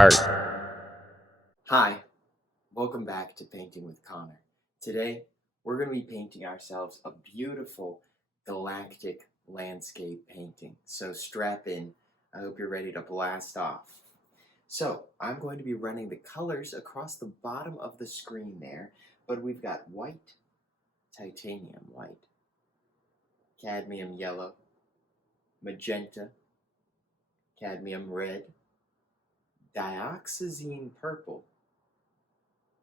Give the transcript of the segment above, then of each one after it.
art. Hi, welcome back to Painting with Connor. Today, we're going to be painting ourselves a beautiful galactic landscape painting. So strap in. I hope you're ready to blast off. So, I'm going to be running the colors across the bottom of the screen there, but we've got white, titanium white, cadmium yellow, magenta, cadmium red, dioxazine purple,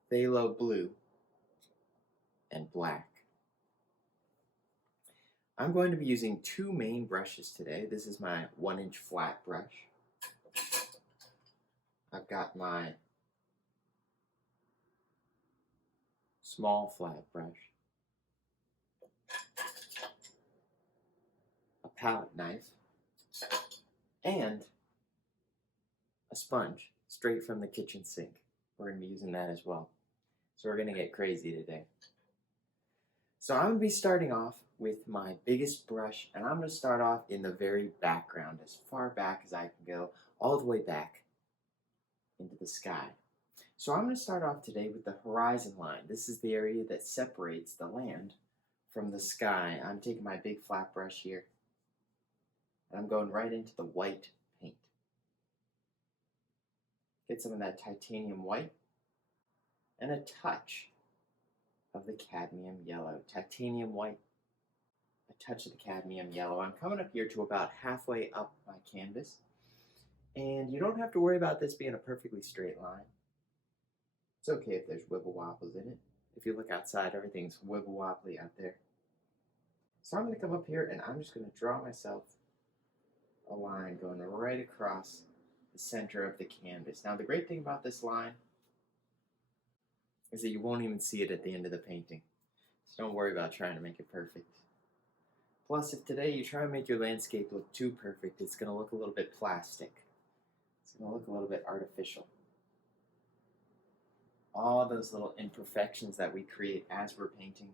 phthalo blue, and black. I'm going to be using two main brushes today. This is my 1-inch flat brush. I've got my small flat brush, a palette knife, and a sponge straight from the kitchen sink. We're going to be using that as well. So we're going to get crazy today. So I'm going to be starting off with my biggest brush, and I'm going to start off in the very background, as far back as I can go, all the way back into the sky. So I'm going to start off today with the horizon line. This is the area that separates the land from the sky. I'm taking my big flat brush here, and I'm going right into the white paint. Get some of that titanium white and a touch of the cadmium yellow. Titanium white, a touch of the cadmium yellow. I'm coming up here to about halfway up my canvas, and you don't have to worry about this being a perfectly straight line. It's okay if there's wibble wobbles in it. If you look outside, everything's wibble wobbly out there. So I'm going to come up here and I'm just going to draw myself a line going right across the center of the canvas. Now the great thing about this line is that you won't even see it at the end of the painting. So don't worry about trying to make it perfect. Plus, if today you try to make your landscape look too perfect, it's going to look a little bit plastic. It's going to look a little bit artificial. All those little imperfections that we create as we're painting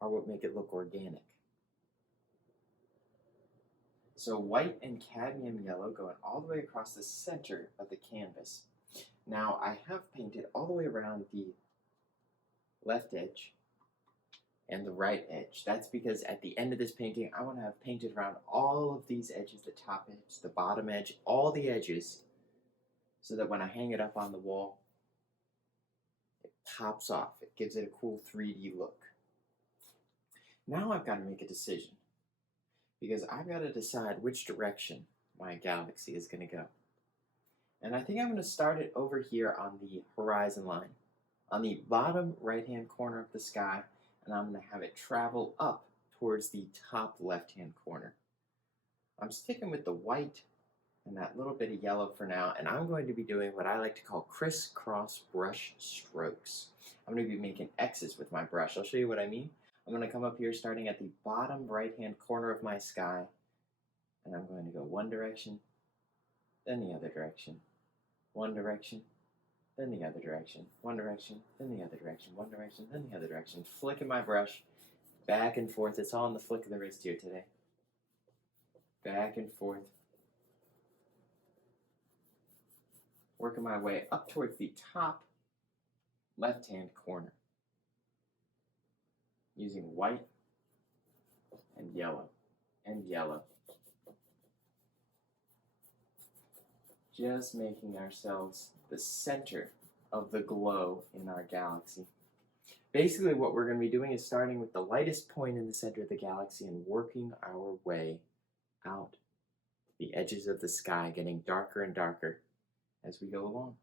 are what make it look organic. So white and cadmium yellow going all the way across the center of the canvas. Now I have painted all the way around the left edge and the right edge. That's because at the end of this painting, I want to have painted around all of these edges, the top edge, the bottom edge, all the edges, so that when I hang it up on the wall, it pops off. It gives it a cool 3D look. Now I've got to make a decision, because I've got to decide which direction my galaxy is going to go. And I think I'm going to start it over here on the horizon line, on the bottom right-hand corner of the sky, and I'm going to have it travel up towards the top left-hand corner. I'm sticking with the white and that little bit of yellow for now, and I'm going to be doing what I like to call crisscross brush strokes. I'm going to be making X's with my brush. I'll show you what I mean. I'm going to come up here starting at the bottom right-hand corner of my sky, and I'm going to go one direction, then the other direction, one direction, then the other direction, one direction, then the other direction, one direction, then the other direction, flicking my brush back and forth. It's all on the flick of the wrist here today. Back and forth. Working my way up towards the top left-hand corner, using white and yellow and yellow. Just making ourselves the center of the glow in our galaxy. Basically what we're going to be doing is starting with the lightest point in the center of the galaxy and working our way out the edges of the sky, getting darker and darker as we go along.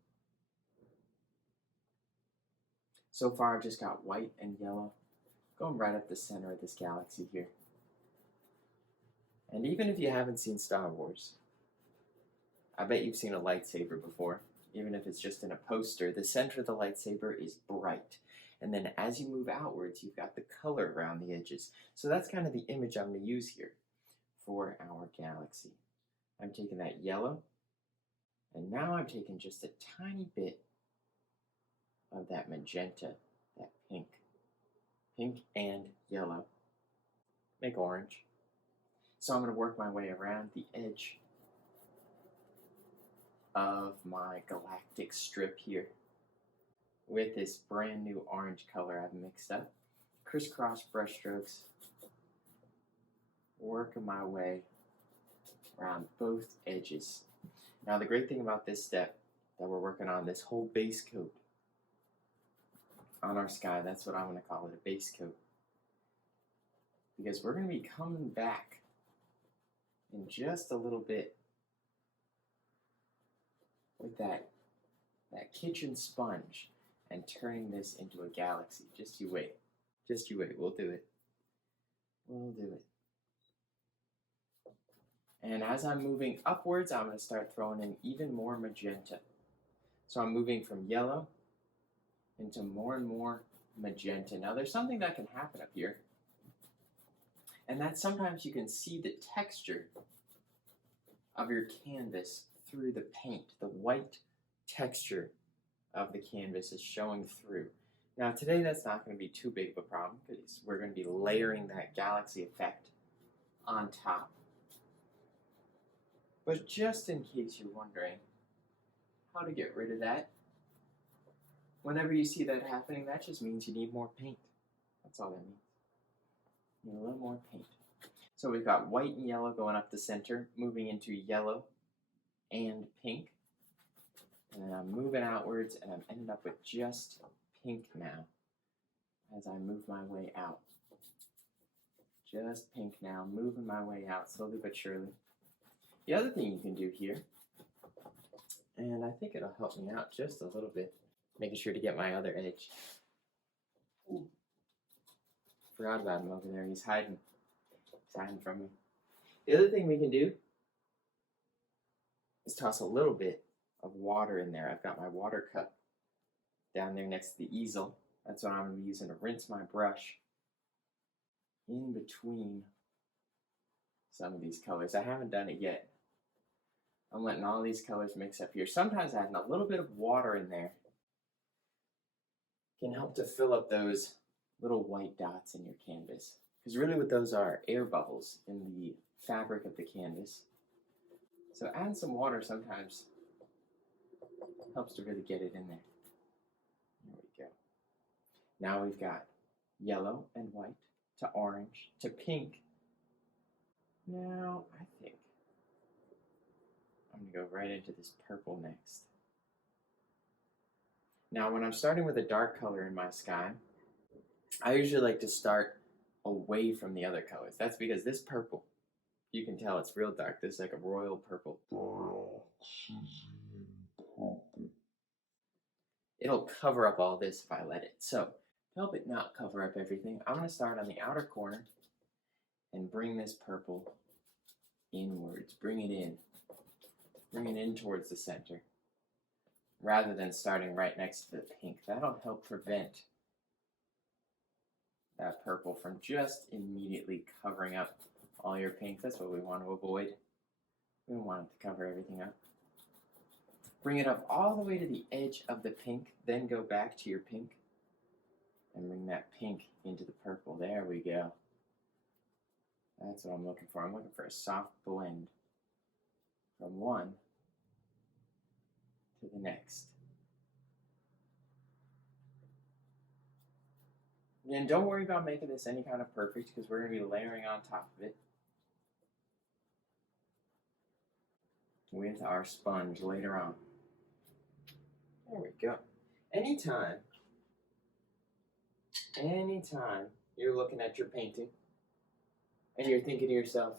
So far I've just got white and yellow going right up the center of this galaxy here. And even if you haven't seen Star Wars, I bet you've seen a lightsaber before. Even if it's just in a poster, the center of the lightsaber is bright. And then as you move outwards, you've got the color around the edges. So that's kind of the image I'm going to use here for our galaxy. I'm taking that yellow, and now I'm taking just a tiny bit of that magenta, that pink. Pink and yellow. Make orange. So I'm going to work my way around the edge of my Galactic strip here with this brand new orange color I've mixed up. Crisscross brush strokes, working my way around both edges. Now the great thing about this step that we're working on, this whole base coat on our sky, that's what I'm going to call it, a base coat. Because we're going to be coming back in just a little bit with that kitchen sponge and turning this into a galaxy. Just you wait. Just you wait. We'll do it. We'll do it. And as I'm moving upwards, I'm going to start throwing in even more magenta. So I'm moving from yellow into more and more magenta. Now there's something that can happen up here. And that's sometimes you can see the texture of your canvas through the paint. The white texture of the canvas is showing through. Now today that's not going to be too big of a problem because we're going to be layering that galaxy effect on top. But just in case you're wondering how to get rid of that, whenever you see that happening, that just means you need more paint. That's all that means. You need a little more paint. So we've got white and yellow going up the center, moving into yellow and pink. And then I'm moving outwards, and I'm ended up with just pink now as I move my way out. Just pink now, moving my way out slowly but surely. The other thing you can do here, and I think it'll help me out just a little bit, making sure to get my other edge. Ooh. Forgot about him over there. He's hiding. He's hiding from me. The other thing we can do is toss a little bit of water in there. I've got my water cup down there next to the easel. That's what I'm going to be using to rinse my brush in between some of these colors. I haven't done it yet. I'm letting all these colors mix up here. Sometimes adding a little bit of water in there can help to fill up those little white dots in your canvas. Because really what those are air bubbles in the fabric of the canvas. So adding some water sometimes helps to really get it in there. There we go. Now we've got yellow and white to orange to pink. Now I think I'm going to go right into this purple next. Now when I'm starting with a dark color in my sky, I usually like to start away from the other colors. That's because this purple, you can tell it's real dark. This is like a royal purple. It'll cover up all this if I let it. So to help it not cover up everything, I'm going to start on the outer corner and bring this purple inwards. Bring it in. Bring it in towards the center rather than starting right next to the pink. That'll help prevent that purple from just immediately covering up all your pink. That's what we want to avoid. We don't want it to cover everything up. Bring it up all the way to the edge of the pink, then go back to your pink and bring that pink into the purple. There we go. That's what I'm looking for. I'm looking for a soft blend from one to the next. And don't worry about making this any kind of perfect because we're going to be layering on top of it with our sponge later on. There we go. Anytime you're looking at your painting and you're thinking to yourself,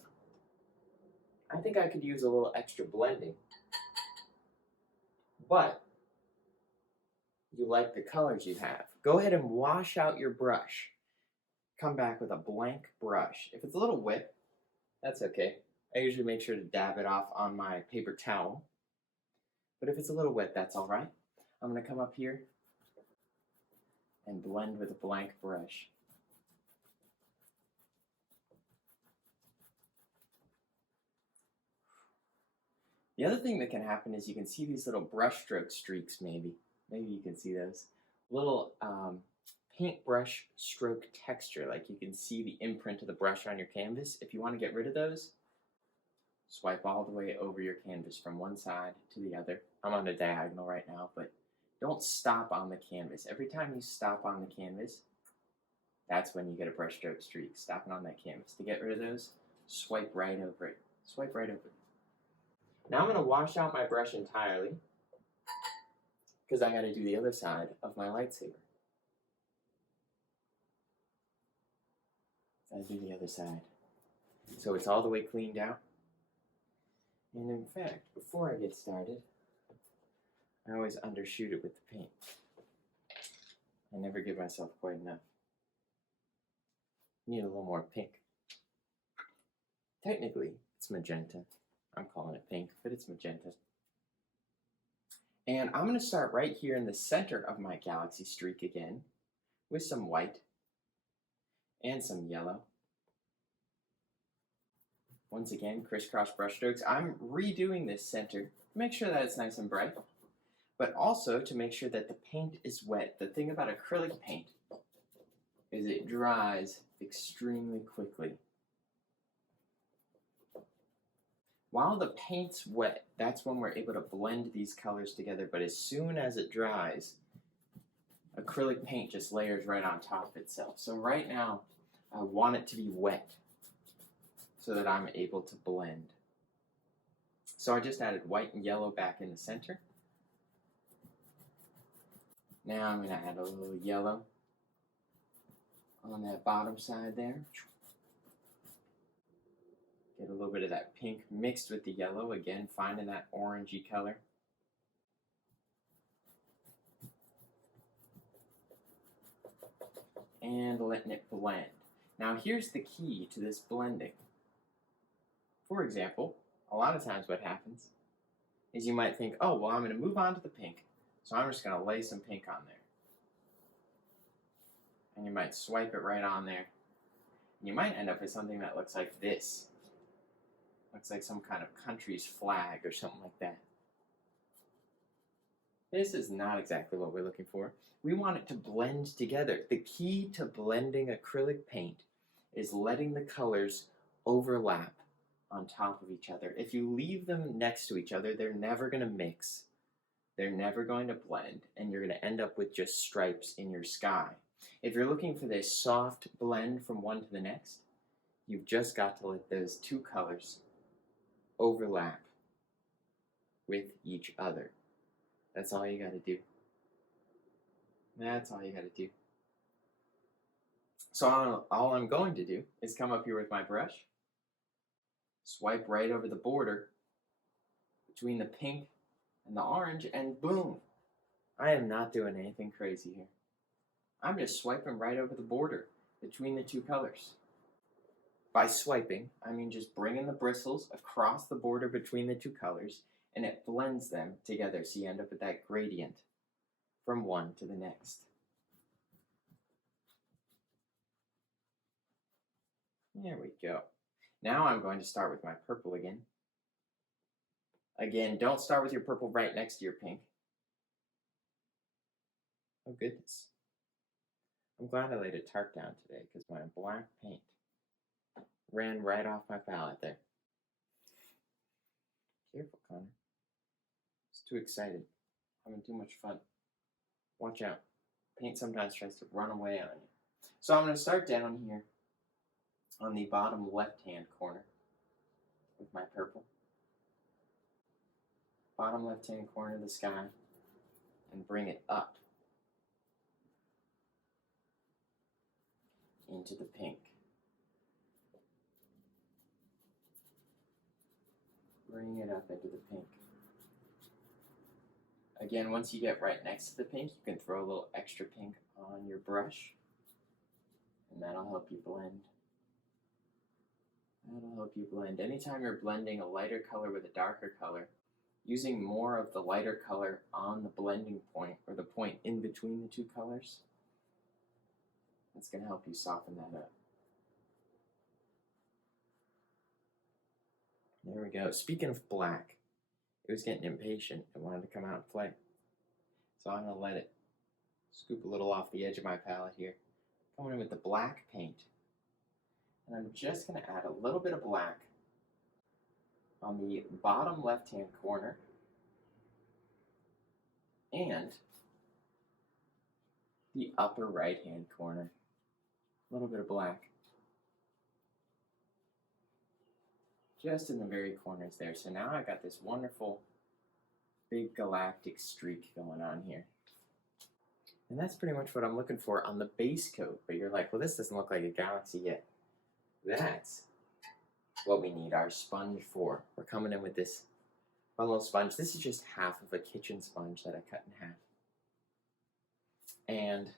I think I could use a little extra blending, but you like the colors you have, go ahead and wash out your brush. Come back with a blank brush. If it's a little wet, that's okay. I usually make sure to dab it off on my paper towel. But if it's a little wet, that's all right. I'm going to come up here and blend with a blank brush. The other thing that can happen is you can see these little brush stroke streaks maybe. Maybe you can see those. Little paintbrush stroke texture, like you can see the imprint of the brush on your canvas. If you want to get rid of those, Swipe all the way over your canvas from one side to the other. I'm on a diagonal right now, but don't stop on the canvas. Every time you stop on the canvas, that's when you get a brushstroke streak, stopping on that canvas. To get rid of those, swipe right over it. Swipe right over it. Now I'm going to wash out my brush entirely because I got to do the other side of my lightsaber. I do the other side. So it's all the way cleaned out. And in fact, before I get started, I always undershoot it with the paint. I never give myself quite enough. Need a little more pink. Technically, it's magenta. I'm calling it pink, but it's magenta. And I'm going to start right here in the center of my galaxy streak again with some white and some yellow. Once again, crisscross brush strokes. I'm redoing this center to make sure that it's nice and bright, but also to make sure that the paint is wet. The thing about acrylic paint is it dries extremely quickly. While the paint's wet, that's when we're able to blend these colors together, but as soon as it dries, acrylic paint just layers right on top of itself. So right now, I want it to be wet so that I'm able to blend. So I just added white and yellow back in the center. Now I'm going to add a little yellow on that bottom side there. Get a little bit of that pink mixed with the yellow, again finding that orangey color. And letting it blend. Now here's the key to this blending. For example, a lot of times what happens is you might think, oh, well, I'm going to move on to the pink, so I'm just going to lay some pink on there. And you might swipe it right on there. And you might end up with something that looks like this. Looks like some kind of country's flag or something like that. This is not exactly what we're looking for. We want it to blend together. The key to blending acrylic paint is letting the colors overlap on top of each other. If you leave them next to each other, they're never going to mix. They're never going to blend, and you're going to end up with just stripes in your sky. If you're looking for this soft blend from one to the next, you've just got to let those two colors overlap with each other. That's all you got to do. That's all you got to do. So all I'm going to do is come up here with my brush, swipe right over the border between the pink and the orange, and boom! I am not doing anything crazy here. I'm just swiping right over the border between the two colors. By swiping, I mean just bringing the bristles across the border between the two colors, and it blends them together, so you end up with that gradient from one to the next. There we go. Now I'm going to start with my purple again. Again, don't start with your purple right next to your pink. Oh goodness. I'm glad I laid a tarp down today because my black paint ran right off my palette there. Careful, Connor. It's too excited. Having too much fun. Watch out. Paint sometimes tries to run away on you. So I'm going to start down here on the bottom left-hand corner with my purple. Bottom left-hand corner of the sky, and bring it up into the pink. Bring it up into the pink. Again, once you get right next to the pink, you can throw a little extra pink on your brush, and that'll help you blend. That'll help you blend. Anytime you're blending a lighter color with a darker color, using more of the lighter color on the blending point, or the point in between the two colors, that's going to help you soften that up. There we go. Speaking of black, it was getting impatient and wanted to come out and play. So I'm going to let it scoop a little off the edge of my palette here. Coming in with the black paint. And I'm just going to add a little bit of black on the bottom left-hand corner and the upper right-hand corner. A little bit of black. Just in the very corners there. So now I got this wonderful big galactic streak going on here. And that's pretty much what I'm looking for on the base coat. But you're like, well, this doesn't look like a galaxy yet. That's what we need our sponge for. We're coming in with this fun little sponge. This is just half of a kitchen sponge that I cut in half. And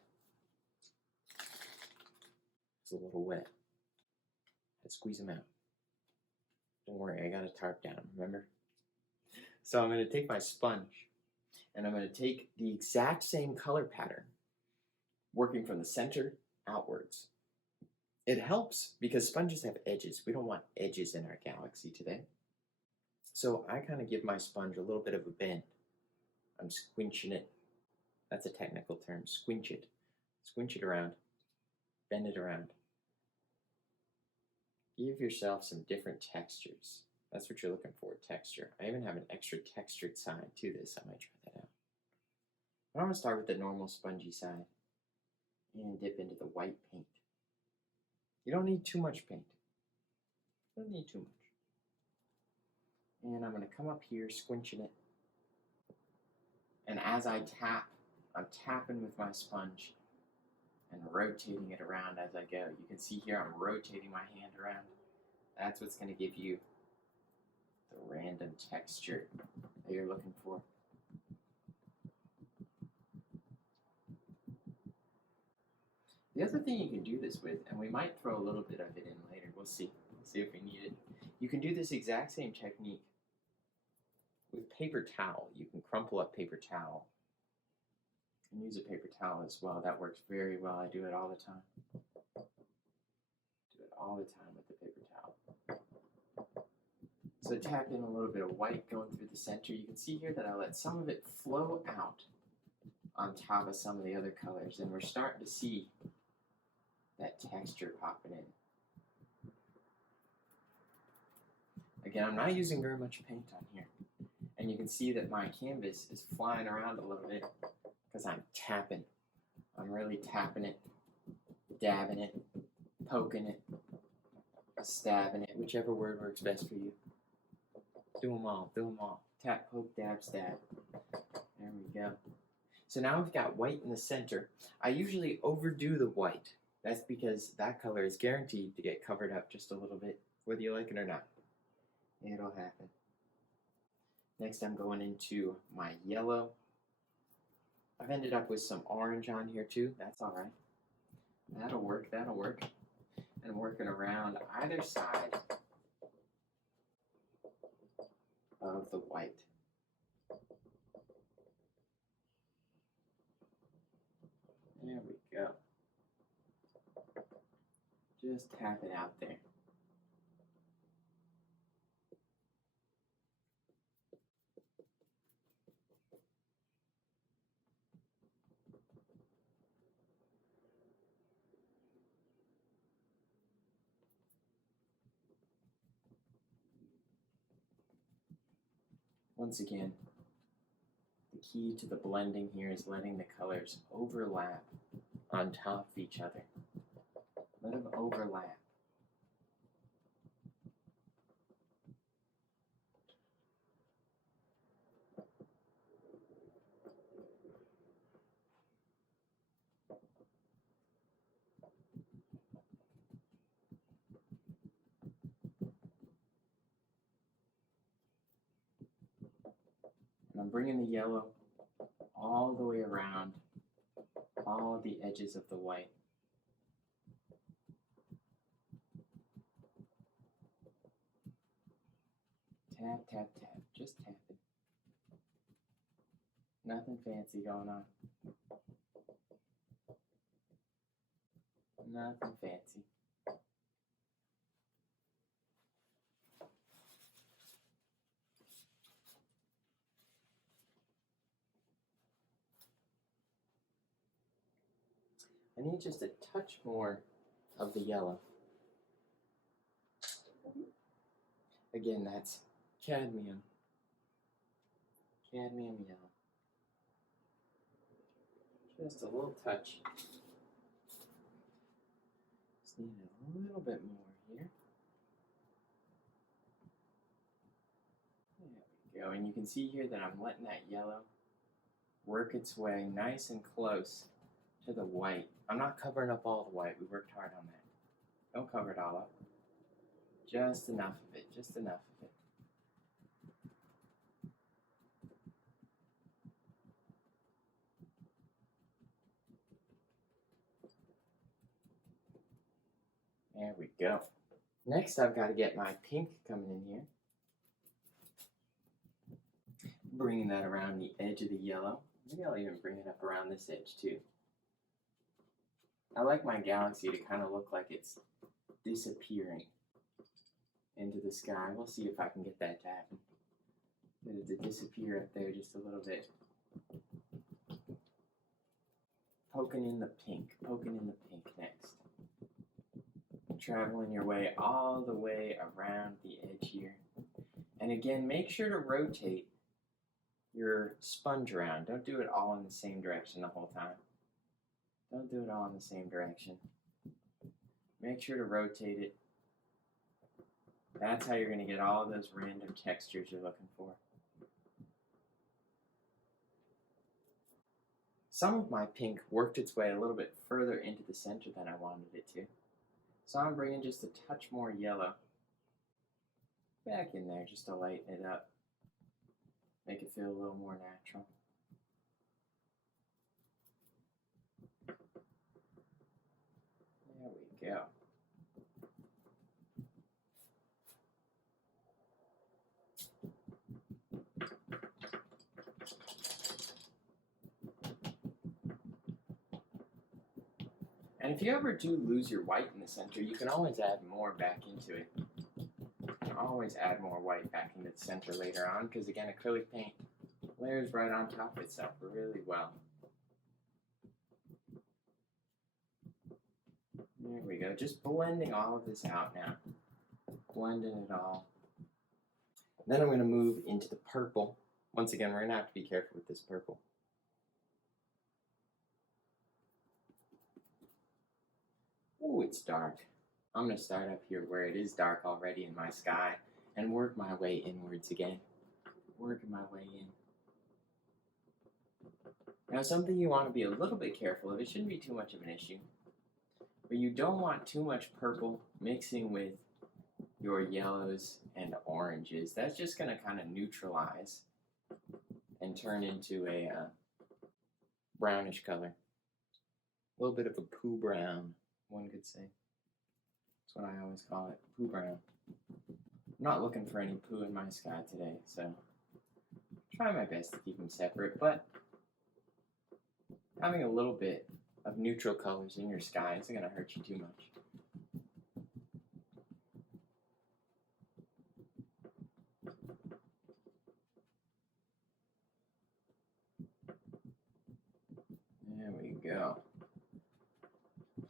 it's a little wet. Let's squeeze them out. Don't worry, I got a tarp down, remember? So I'm going to take my sponge and I'm going to take the exact same color pattern, working from the center outwards. It helps because sponges have edges. We don't want edges in our galaxy today. So I kind of give my sponge a little bit of a bend. I'm squinching it. That's a technical term, squinch it. Squinch it around, bend it around. Give yourself some different textures. That's what you're looking for, texture. I even have an extra textured side to this. I might try that out. I'm going to start with the normal spongy side and dip into the white paint. You don't need too much paint. You don't need too much. And I'm going to come up here, squinching it. And as I tap, I'm tapping with my sponge and rotating it around as I go. You can see here I'm rotating my hand around. That's what's going to give you the random texture that you're looking for. The other thing you can do this with, and we might throw a little bit of it in later, we'll see. We'll see if we need it. You can do this exact same technique with paper towel. You can crumple up paper towel and use a paper towel as well. That works very well. I do it all the time. Do it all the time with the paper towel. So tap in a little bit of white going through the center. You can see here that I let some of it flow out on top of some of the other colors, and we're starting to see that texture popping in. Again, I'm not using very much paint on here, and you can see that my canvas is flying around a little bit because I'm tapping. I'm really tapping it, dabbing it, poking it, stabbing it, whichever word works best for you. Do them all, do them all. Tap, poke, dab, stab. There we go. So now we've got white in the center. I usually overdo the white. That's because that color is guaranteed to get covered up just a little bit, whether you like it or not. It'll happen. Next I'm going into my yellow. I've ended up with some orange on here too. That's all right. That'll work, that'll work. And working around either side of the white. There we go. Just tap it out there. Once again, the key to the blending here is letting the colors overlap on top of each other. Let them overlap. And I'm bringing the yellow all the way around all the edges of the white. Tap, tap, tap. Just tapping. Nothing fancy going on. Nothing fancy. I need just a touch more of the yellow. Again, that's cadmium. Cadmium yellow. Just a little touch. Just need a little bit more here. There we go. And you can see here that I'm letting that yellow work its way nice and close to the white. I'm not covering up all the white. We worked hard on that. Don't cover it all up. Just enough of it. Just enough of it. There we go. Next, I've got to get my pink coming in here. Bringing that around the edge of the yellow. Maybe I'll even bring it up around this edge too. I like my galaxy to kind of look like it's disappearing into the sky. We'll see if I can get that to happen. Get it to disappear up there just a little bit. Poking in the pink next. Traveling your way all the way around the edge here. And again, make sure to rotate your sponge around. Don't do it all in the same direction the whole time. Don't do it all in the same direction. Make sure to rotate it. That's how you're going to get all of those random textures you're looking for. Some of my pink worked its way a little bit further into the center than I wanted it to. So I'm bringing just a touch more yellow back in there just to lighten it up. Make it feel a little more natural. There we go. And if you ever do lose your white in the center, you can always add more back into it. You can always add more white back into the center later on, because again, acrylic paint layers right on top of itself really well. There we go, just blending all of this out now. Blending it all. Then I'm going to move into the purple. Once again, we're going to have to be careful with this purple. Ooh, it's dark. I'm going to start up here where it is dark already in my sky and work my way inwards again. Working my way in. Now, something you want to be a little bit careful of, it shouldn't be too much of an issue, but you don't want too much purple mixing with your yellows and oranges. That's just going to kind of neutralize and turn into a brownish color. A little bit of a poo brown, one could say. That's what I always call it, poo brown. I'm not looking for any poo in my sky today, so try my best to keep them separate, but having a little bit of neutral colors in your sky isn't going to hurt you too much. There we go.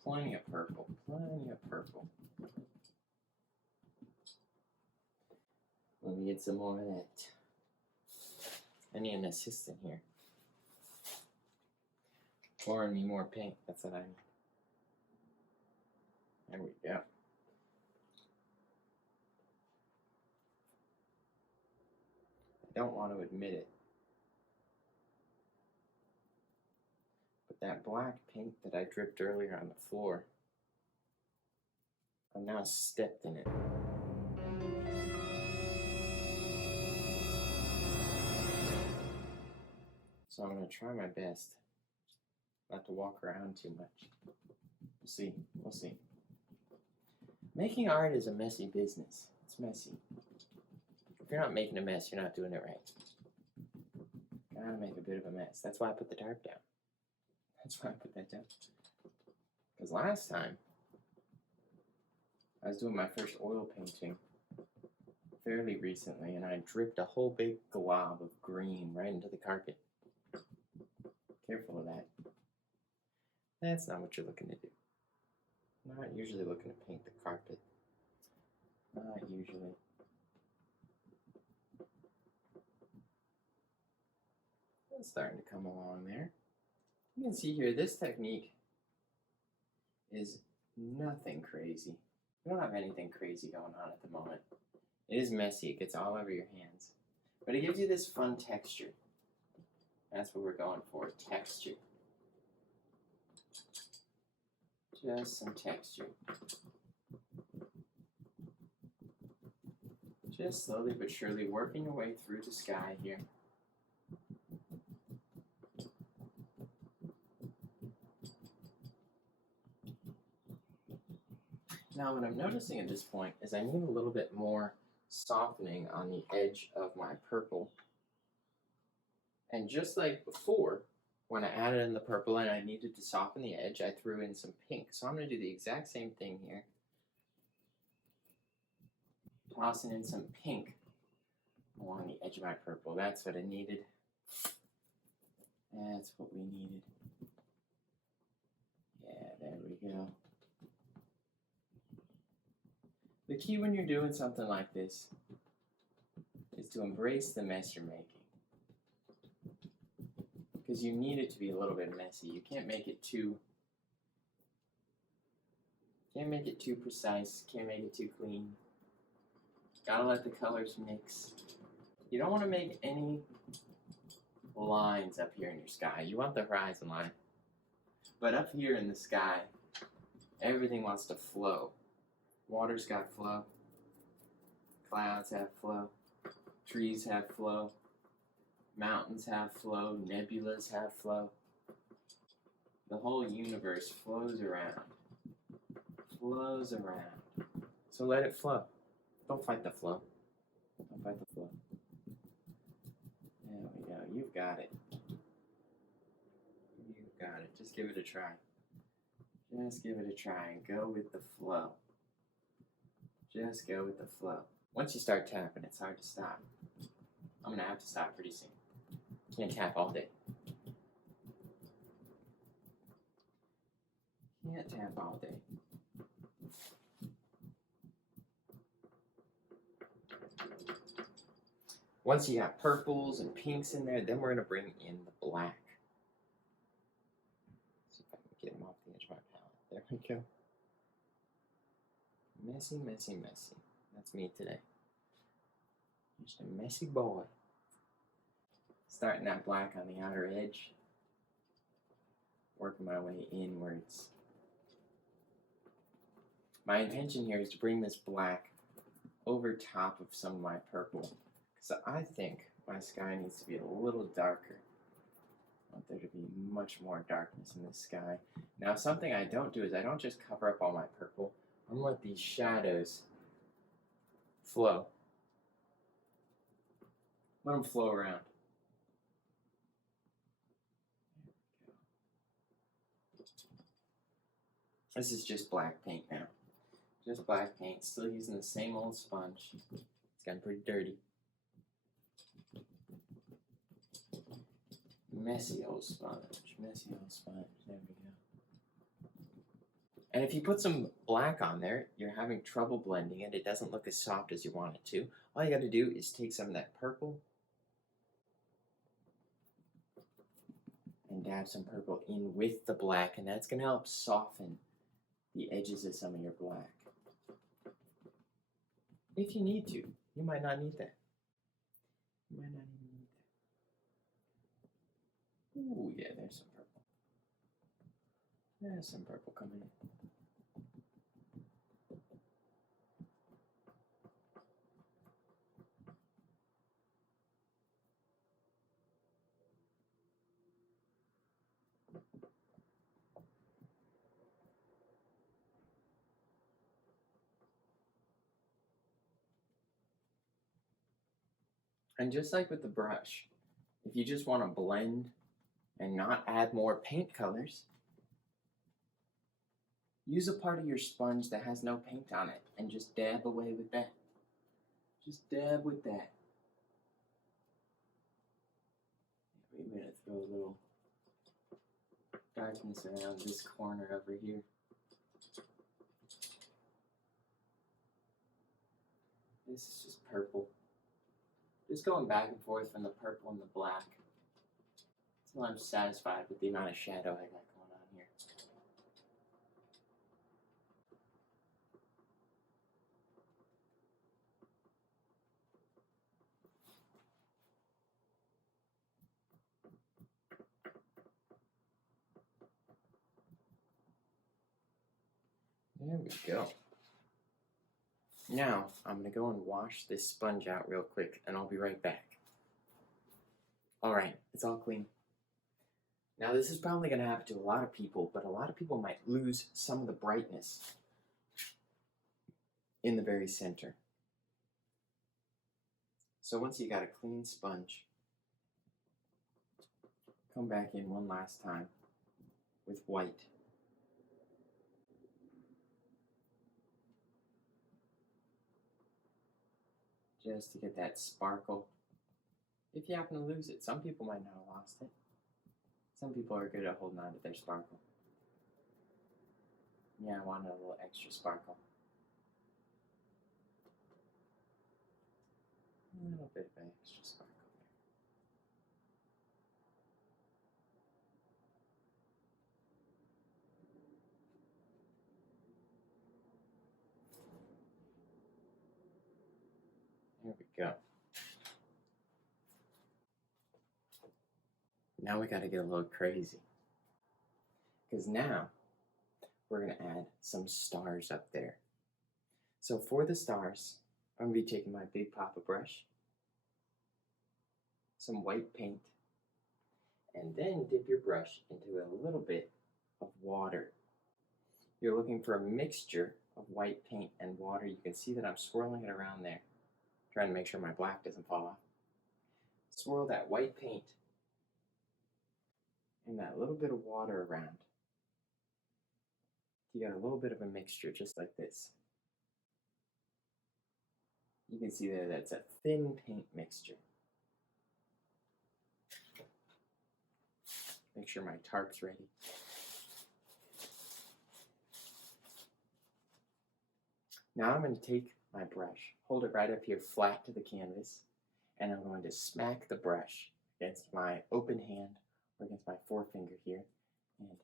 Plenty of purple, plenty of purple. Let me get some more of that. I need an assistant here. Pouring me more paint, that's what I need. There we go. I don't want to admit it, but that black paint that I dripped earlier on the floor, I've now stepped in it. So I'm going to try my best not to walk around too much. We'll see. We'll see. Making art is a messy business. It's messy. If you're not making a mess, you're not doing it right. Gotta make a bit of a mess. That's why I put the tarp down. That's why I put that down. Because last time, I was doing my first oil painting fairly recently, and I dripped a whole big glob of green right into the carpet. Careful of that. That's not what you're looking to do. Not usually looking to paint the carpet. Not usually. It's starting to come along there. You can see here, this technique is nothing crazy. We don't have anything crazy going on at the moment. It is messy, it gets all over your hands. But it gives you this fun texture. That's what we're going for, texture. Just some texture. Just slowly but surely working your way through the sky here. Now what I'm noticing at this point is I need a little bit more softening on the edge of my purple. And just like before, when I added in the purple and I needed to soften the edge, I threw in some pink. So I'm going to do the exact same thing here. Tossing in some pink along the edge of my purple. That's what I needed. That's what we needed. Yeah, there we go. The key when you're doing something like this is to embrace the mess you're making. Because you need it to be a little bit messy. You can't make it too precise, can't make it too clean. Gotta let the colors mix. You don't want to make any lines up here in your sky. You want the horizon line. But up here in the sky, everything wants to flow. Water's got flow. Clouds have flow. Trees have flow. Mountains have flow. Nebulas have flow. The whole universe flows around. Flows around. So let it flow. Don't fight the flow. Don't fight the flow. There we go. You've got it. You've got it. Just give it a try. Just give it a try and go with the flow. Just go with the flow. Once you start tapping, it's hard to stop. I'm going to have to stop pretty soon. Can't tap all day. Can't tap all day. Once you got purples and pinks in there, then we're going to bring in the black. See if I can get them off the edge of my palette. There we go. Messy, messy, messy. That's me today. Just a messy boy. Starting that black on the outer edge. Working my way inwards. My intention here is to bring this black over top of some of my purple. Because I think my sky needs to be a little darker. I want there to be much more darkness in the sky. Now something I don't do is I don't just cover up all my purple. I'm going to let these shadows flow. Let them flow around. This is just black paint now. Just black paint. Still using the same old sponge. It's gotten pretty dirty. Messy old sponge. Messy old sponge. There we go. And if you put some black on there, you're having trouble blending it. It doesn't look as soft as you want it to. All you got to do is take some of that purple and dab some purple in with the black, and that's going to help soften the edges of some of your black. If you need to. You might not need that. You might not even need that. Ooh, yeah, there's some purple. There's some purple coming in. And just like with the brush, if you just want to blend and not add more paint colors, use a part of your sponge that has no paint on it and just dab away with that. Just dab with that. We're going to throw a little darkness around this corner over here. This is just purple. Just going back and forth from the purple and the black. Well, I'm satisfied with the amount of shadow I got going on here. There we go. Now, I'm going to go and wash this sponge out real quick, and I'll be right back. Alright, it's all clean. Now, this is probably going to happen to a lot of people, but a lot of people might lose some of the brightness in the very center. So once you got a clean sponge, come back in one last time with white. Just to get that sparkle. If you happen to lose it, some people might not have lost it. Some people are good at holding on to their sparkle. Yeah, I wanted a little extra sparkle. A little bit of extra sparkle there. There we go. Now we gotta get a little crazy. Because now we're gonna add some stars up there. So for the stars, I'm gonna be taking my big papa brush, some white paint, and then dip your brush into a little bit of water. You're looking for a mixture of white paint and water. You can see that I'm swirling it around there, trying to make sure my black doesn't fall off. Swirl that white paint and that little bit of water around. You got a little bit of a mixture just like this. You can see there that's a thin paint mixture. Make sure my tarp's ready. Now I'm going to take my brush, hold it right up here flat to the canvas, and I'm going to smack the brush against my open hand or against my forefinger here, and tap,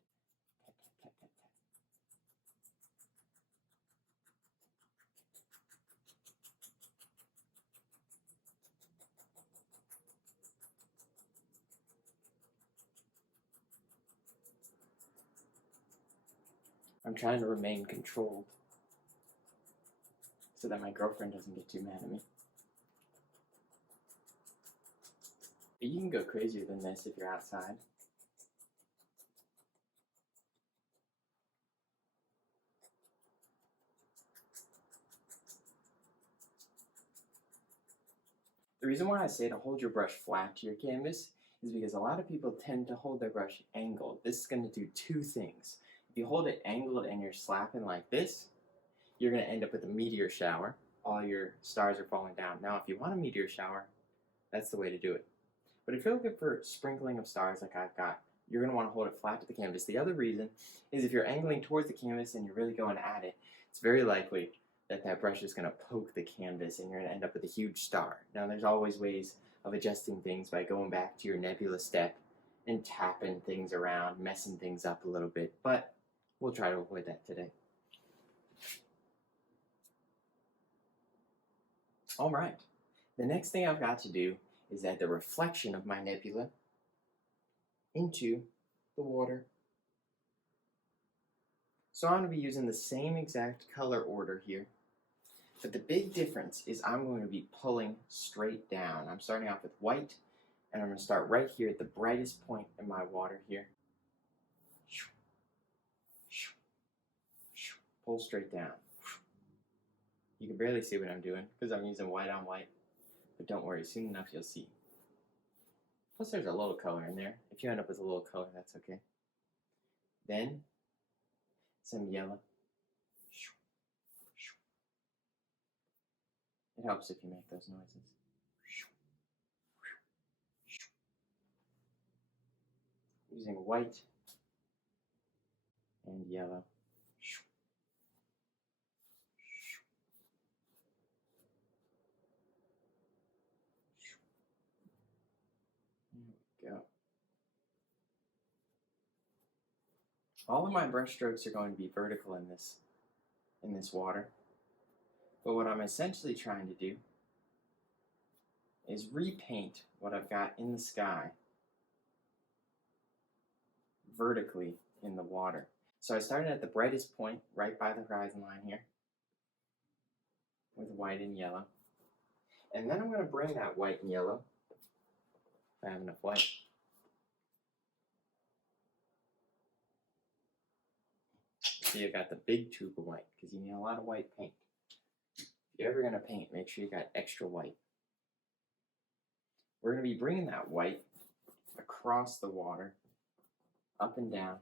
tap, tap, tap, tap. I'm trying to remain controlled so that my girlfriend doesn't get too mad at me. But you can go crazier than this if you're outside. The reason why I say to hold your brush flat to your canvas is because a lot of people tend to hold their brush angled. This is going to do two things. If you hold it angled and you're slapping like this, you're going to end up with a meteor shower. All your stars are falling down. Now, if you want a meteor shower, that's the way to do it. But if you're looking for sprinkling of stars like I've got, you're going to want to hold it flat to the canvas. The other reason is if you're angling towards the canvas and you're really going at it, it's very likely that that brush is going to poke the canvas and you're going to end up with a huge star. Now, there's always ways of adjusting things by going back to your nebula step and tapping things around, messing things up a little bit, but we'll try to avoid that today. All right, the next thing I've got to do is add the reflection of my nebula into the water. So I'm going to be using the same exact color order here, but the big difference is I'm going to be pulling straight down. I'm starting off with white, and I'm going to start right here at the brightest point in my water here. Pull straight down. You can barely see what I'm doing because I'm using white on white, but don't worry, soon enough you'll see. Plus there's a little color in there. If you end up with a little color, that's okay. Then some yellow. It helps if you make those noises. Using white and yellow. There we go. All of my brush strokes are going to be vertical in this water. But what I'm essentially trying to do is repaint what I've got in the sky vertically in the water. So I started at the brightest point right by the horizon line here with white and yellow. And then I'm going to bring that white and yellow, if I have enough white, so you got the big tube of white because you need a lot of white paint. If you're ever going to paint, make sure you got extra white. We're going to be bringing that white across the water, up and down,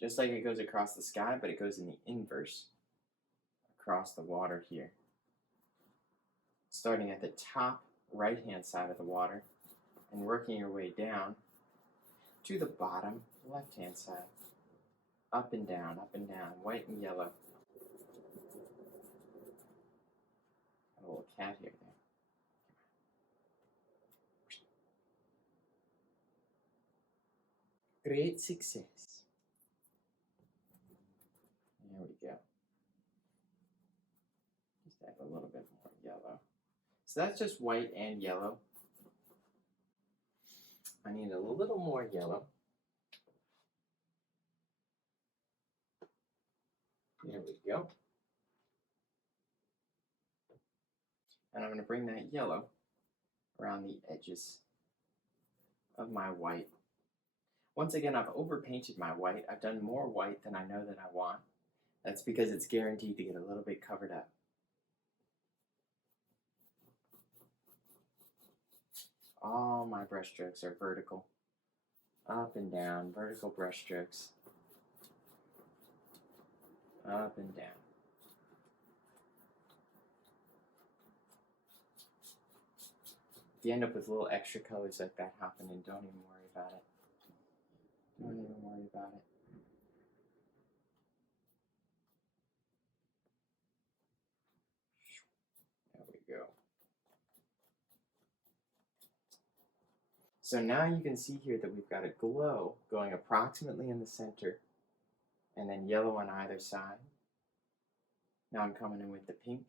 just like it goes across the sky, but it goes in the inverse across the water here. Starting at the top right-hand side of the water and working your way down to the bottom left-hand side. Up and down, white and yellow. Got a little cat here. Great success. There we go. Just add a little bit more yellow. So that's just white and yellow. I need a little more yellow. There we go. And I'm going to bring that yellow around the edges of my white. Once again, I've overpainted my white. I've done more white than I know that I want. That's because it's guaranteed to get a little bit covered up. All my brush strokes are vertical. Up and down, vertical brush strokes. Up and down. If you end up with little extra colors like that happening, don't even worry about it. Don't even worry about it. There we go. So now you can see here that we've got a glow going approximately in the center and then yellow on either side. Now I'm coming in with the pink.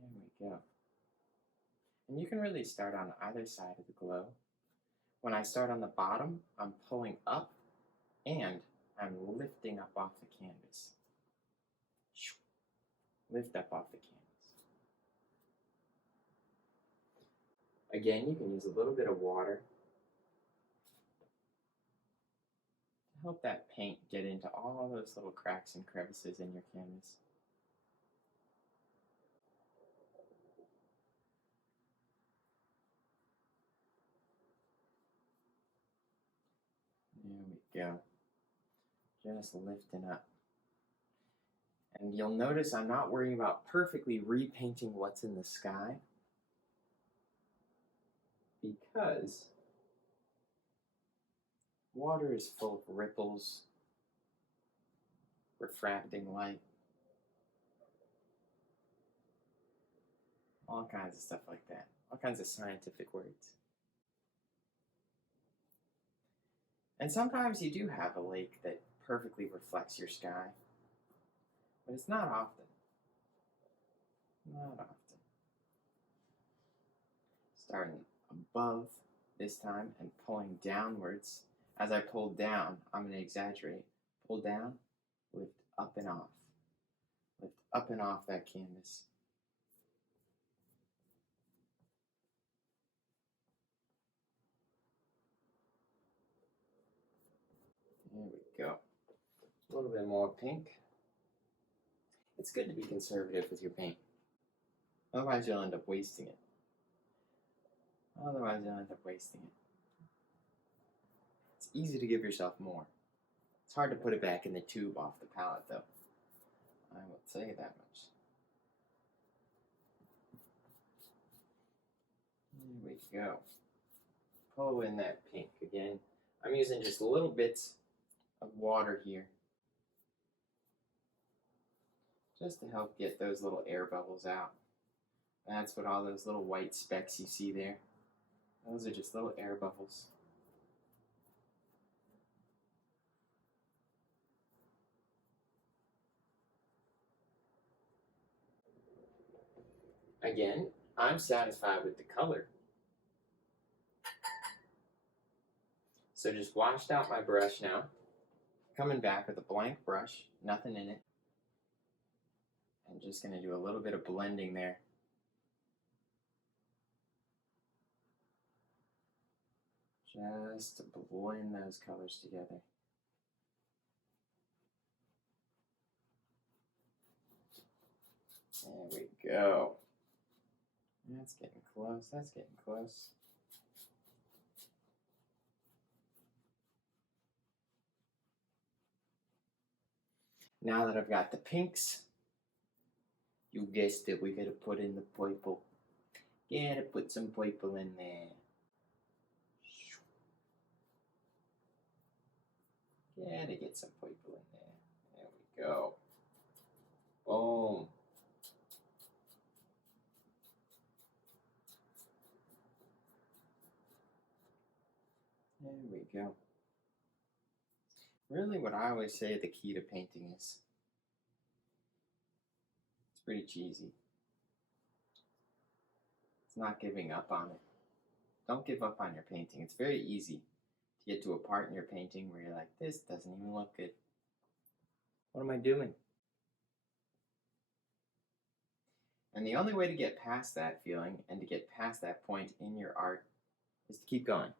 There we go. And you can really start on either side of the glow. When I start on the bottom, I'm pulling up and I'm lifting up off the canvas. Lift up off the canvas. Again, you can use a little bit of water to help that paint get into all those little cracks and crevices in your canvas. There we go. Just lifting up. And you'll notice I'm not worrying about perfectly repainting what's in the sky because water is full of ripples, refracting light, all kinds of stuff like that, all kinds of scientific words. And sometimes you do have a lake that perfectly reflects your sky, but it's not often. Not often. Starting above this time and pulling downwards. As I pull down, I'm going to exaggerate. Pull down, lift up and off. Lift up and off that canvas. There we go. A little bit more pink. It's good to be conservative with your paint. Otherwise you'll end up wasting it. It's easy to give yourself more. It's hard to put it back in the tube off the palette though. I will tell you that much. There we go. Pull in that pink again. I'm using just little bits of water here just to help get those little air bubbles out. That's what all those little white specks you see there. Those are just little air bubbles. Again, I'm satisfied with the color. So just washed out my brush now. Coming back with a blank brush, nothing in it. I'm just going to do a little bit of blending there. Just to blend those colors together. There we go. That's getting close. That's getting close. Now that I've got the pinks, you guessed it, we gotta put in the purple. Gotta put some purple in there. Gotta get some purple in there. There we go. Boom. There we go. Really, what I always say the key to painting is, it's pretty cheesy. It's not giving up on it. Don't give up on your painting. It's very easy to get to a part in your painting where you're like, this doesn't even look good. What am I doing? And the only way to get past that feeling and to get past that point in your art is to keep going.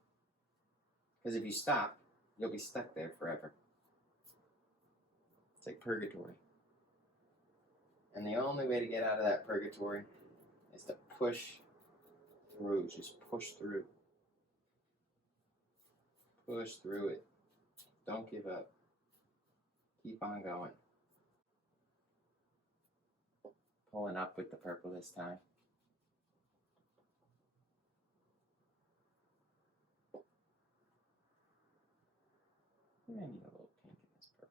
Because if you stop, you'll be stuck there forever. It's like purgatory. And the only way to get out of that purgatory is to push through. Just push through. Push through it. Don't give up. Keep on going. Pulling up with the purple this time. I need a little pink in this purple.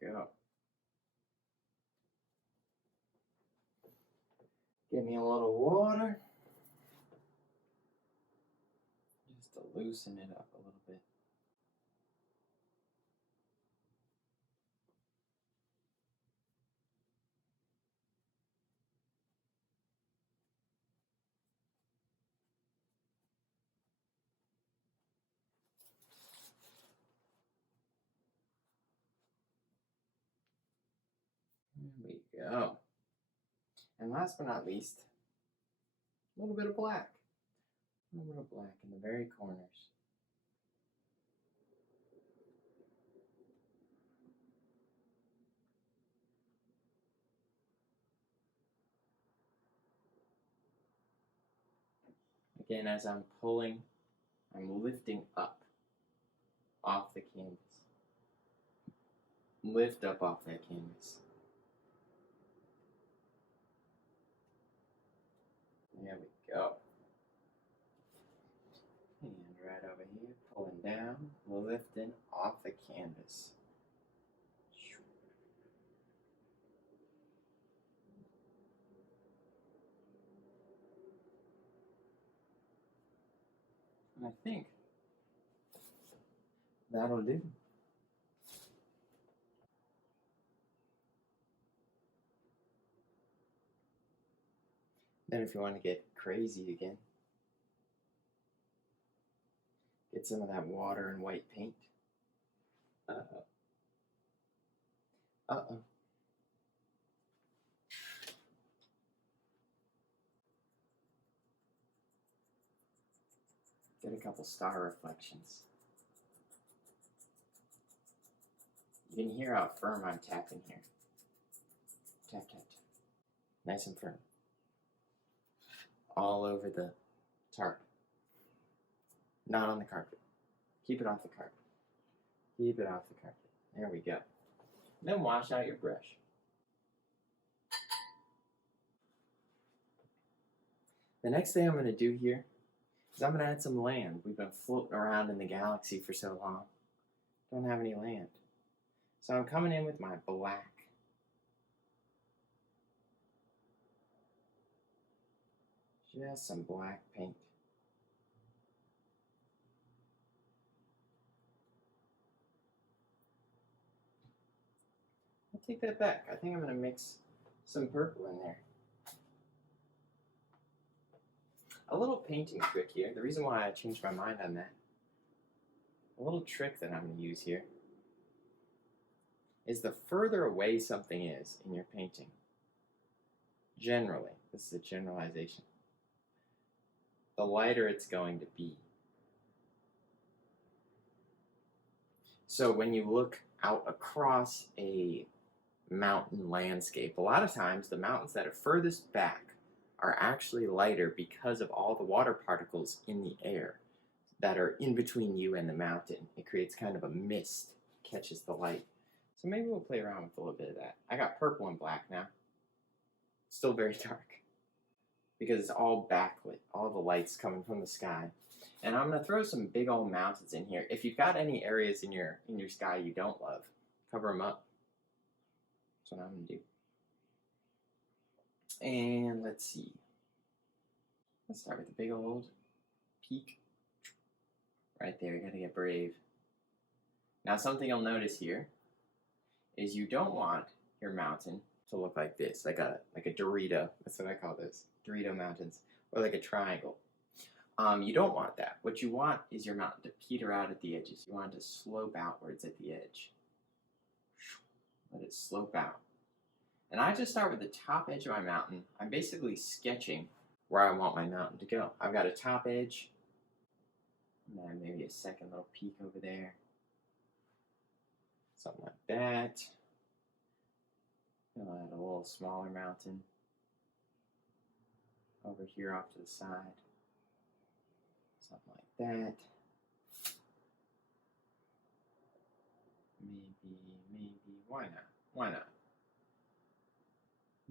There we go. Give me a little water. Just to loosen it up a little bit. There we go. And last but not least, a little bit of black. A little bit of black in the very corners. Again, as I'm pulling, I'm lifting up off the canvas. Lift up off that canvas. There we go. And right over here, pulling down, lifting off the canvas. And I think that'll do. Then if you want to get crazy again, get some of that water and white paint. Uh-oh. Uh-oh. Get a couple star reflections. You can hear how firm I'm tapping here. Tap, tap, tap. Nice and firm. all over the tarp. Not on the carpet. Keep it off the carpet. Keep it off the carpet. There we go. Then wash out your brush. The next thing I'm going to do here is I'm going to add some land. We've been floating around in the galaxy for so long. Don't have any land. So I'm coming in with my black. Just some black paint. I'll take that back. I think I'm going to mix some purple in there. A little painting trick here. The reason why I changed my mind on that, a little trick that I'm going to use here, is the further away something is in your painting, generally, this is a generalization, the lighter it's going to be. So when you look out across a mountain landscape, a lot of times the mountains that are furthest back are actually lighter because of all the water particles in the air that are in between you and the mountain. It creates kind of a mist, catches the light. So maybe we'll play around with a little bit of that. I got purple and black now. Still very dark because it's all backlit, all the lights coming from the sky. And I'm gonna throw some big old mountains in here. If you've got any areas in your sky you don't love, cover them up. That's what I'm gonna do. And let's see. Let's start with the big old peak. Right there, you gotta get brave. Now something you'll notice here is you don't want your mountain to look like this, like a Dorito. That's what I call this, Dorito mountains, or like a triangle. You don't want that. What you want is your mountain to peter out at the edges. You want it to slope outwards at the edge. Let it slope out. And I just start with the top edge of my mountain. I'm basically sketching where I want my mountain to go. I've got a top edge, and then maybe a second little peak over there. Something like that. I'll add a little smaller mountain over here off to the side. Something like that. Maybe, why not? Why not?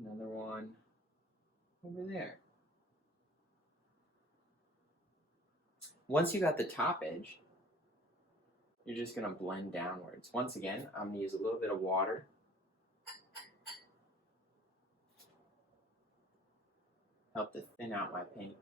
Another one over there. Once you got the top edge, you're just going to blend downwards. Once again, I'm going to use a little bit of water. Help to thin out my paint.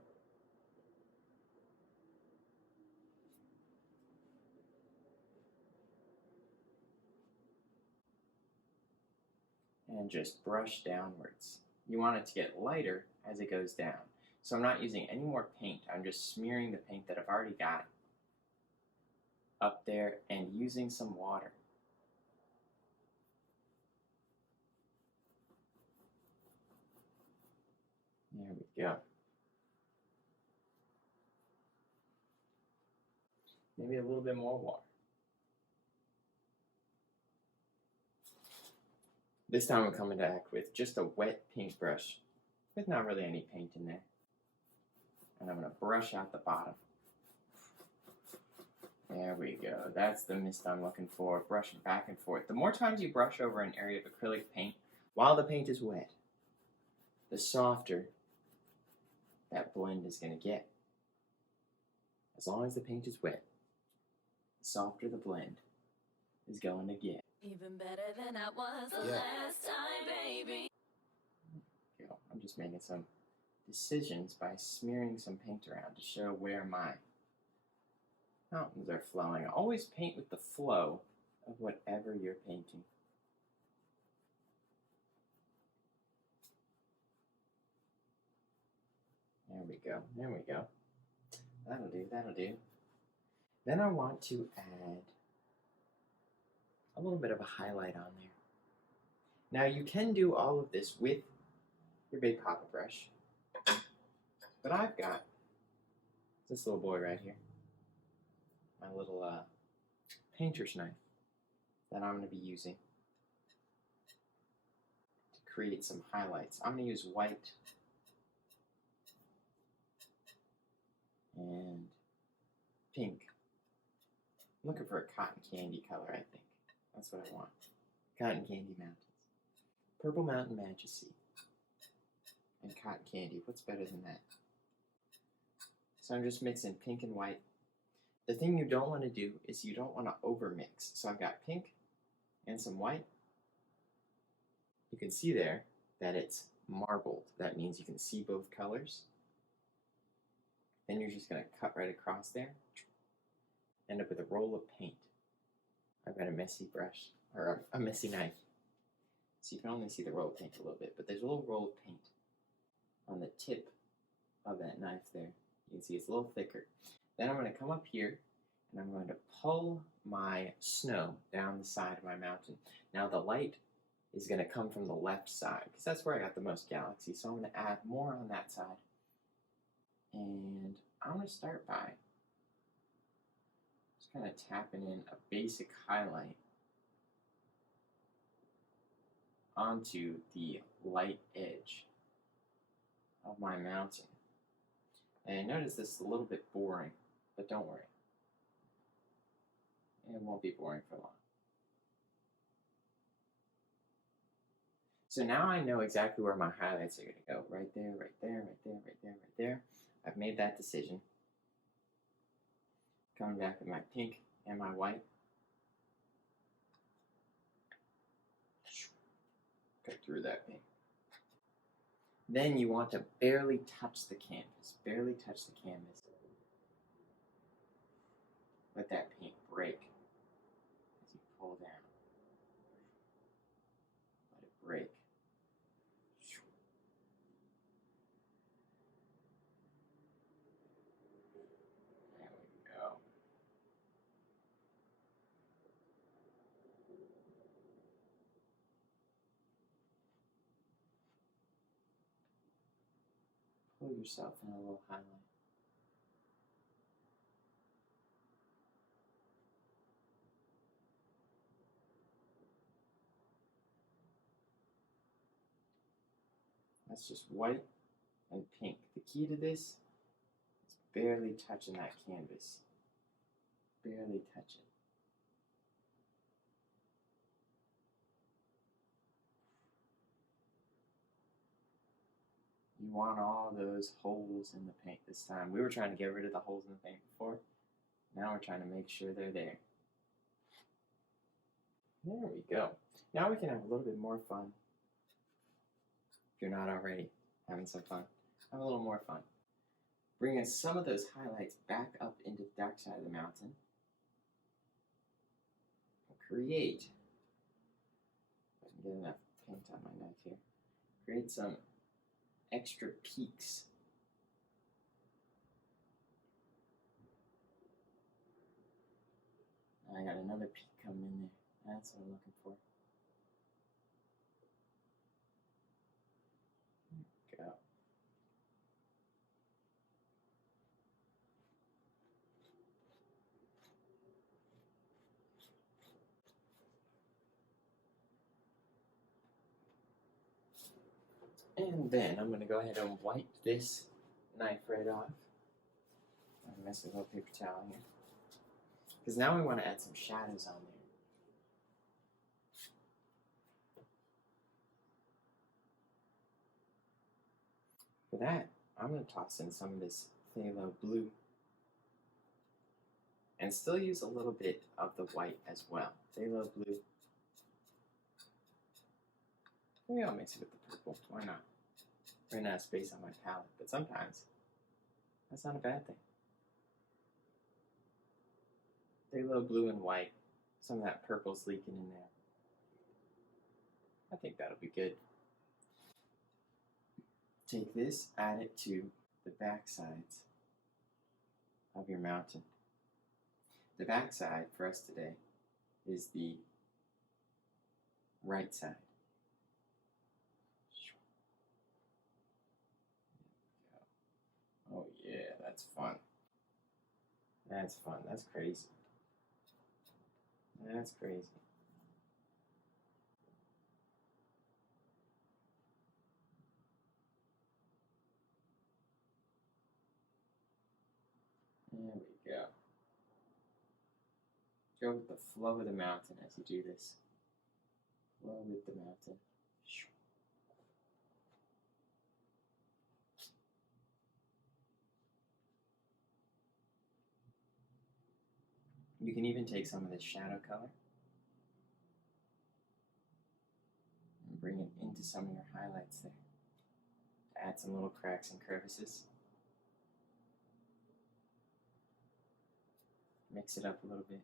And just brush downwards. You want it to get lighter as it goes down. So I'm not using any more paint. I'm just smearing the paint that I've already got up there and using some water. There we go. Maybe a little bit more water. This time I'm coming back with just a wet paintbrush with not really any paint in there. And I'm going to brush out the bottom. There we go. That's the mist I'm looking for. Brushing back and forth. The more times you brush over an area of acrylic paint while the paint is wet, the softer that blend is going to get. As long as the paint is wet, the softer the blend is going to get. Even better than I was the last time, baby. I'm just making some decisions by smearing some paint around to show where my mountains are flowing. Always paint with the flow of whatever you're painting. There we go. There we go. That'll do. That'll do. Then I want to add a little bit of a highlight on there. Now you can do all of this with your big pocket brush, but I've got this little boy right here, my little painter's knife that I'm going to be using to create some highlights. I'm going to use white and pink. I'm looking for a cotton candy color, I think. That's what I want. Cotton candy mountains. Purple Mountain Majesty. And cotton candy. What's better than that? So I'm just mixing pink and white. The thing you don't want to do is you don't want to overmix. So I've got pink and some white. You can see there that it's marbled. That means you can see both colors. Then you're just going to cut right across there. End up with a roll of paint. I've got a messy brush, or a messy knife. So you can only see the roll of paint a little bit, but there's a little roll of paint on the tip of that knife there. You can see it's a little thicker. Then I'm going to come up here, and I'm going to pull my snow down the side of my mountain. Now the light is going to come from the left side, because that's where I got the most galaxy, so I'm going to add more on that side. And I'm going to start by just kind of tapping in a basic highlight onto the light edge of my mountain. And notice this is a little bit boring, but don't worry. It won't be boring for long. So now I know exactly where my highlights are going to go. Right there, right there, right there, right there, right there. I've made that decision. Coming back with my pink and my white. Cut through that pink. Then you want to barely touch the canvas. Barely touch the canvas. Let that paint break as you pull down. Let it break. There we go. Pull yourself in a little highlight. That's just white and pink. The key to this is barely touching that canvas. Barely touch it. You want all those holes in the paint this time. We were trying to get rid of the holes in the paint before. Now we're trying to make sure they're there. There we go. Now we can have a little bit more fun. If you're not already having some fun, have a little more fun. Bringing some of those highlights back up into the dark side of the mountain. Create, if I can get enough paint on my knife here, create some extra peaks. I got another peak coming in there. That's what I'm looking for. There we go. And then I'm going to go ahead and wipe this knife right off. I'm messing with a paper towel here. Because now we want to add some shadows on there. For that, I'm going to toss in some of this phthalo blue. And still use a little bit of the white as well. Phthalo blue. Maybe I'll mix it with the purple. Why not? Ran out of space on my palette, but sometimes that's not a bad thing. Phthalo blue and white. Some of that purple's leaking in there. I think that'll be good. Take this, add it to the back sides of your mountain. The back side for us today is the right side. Oh yeah, that's fun. That's fun. That's crazy. That's crazy. Go with the flow of the mountain as you do this. Flow with the mountain. You can even take some of this shadow color and bring it into some of your highlights there to add some little cracks and crevices. Mix it up a little bit.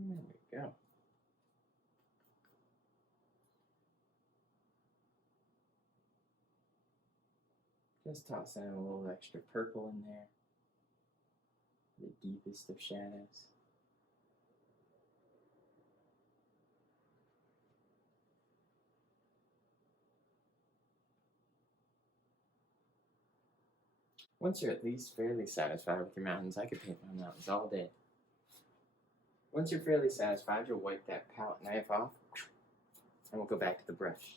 There we go. Just toss in a little extra purple in there. The deepest of shadows. Once you're at least fairly satisfied with your mountains, I could paint my mountains all day. Once you're fairly satisfied, you'll wipe that palette knife off, and we'll go back to the brush.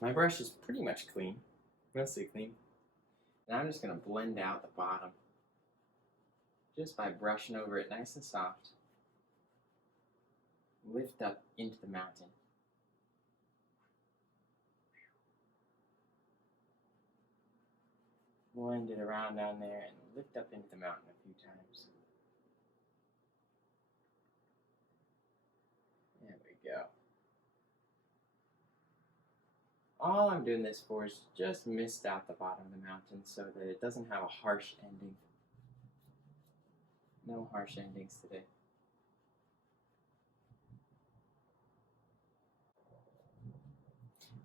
My brush is pretty much clean, mostly clean, and I'm just going to blend out the bottom just by brushing over it nice and soft. Lift up into the mountain. Blend it around down there and lift up into the mountain a few times. There we go. All I'm doing this for is just mist out the bottom of the mountain so that it doesn't have a harsh ending. No harsh endings today.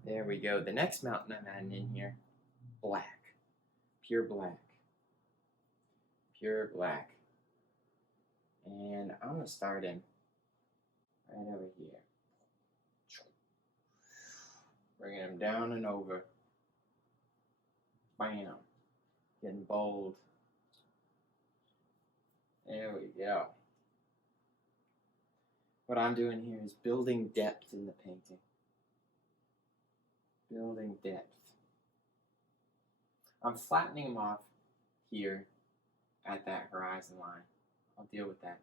There we go. The next mountain I'm adding in here, black. Pure black. Pure black. And I'm going to start in right over here. Bringing them down and over. Bam. Getting bold. There we go. What I'm doing here is building depth in the painting. Building depth. I'm flattening them off here at that horizon line. I'll deal with that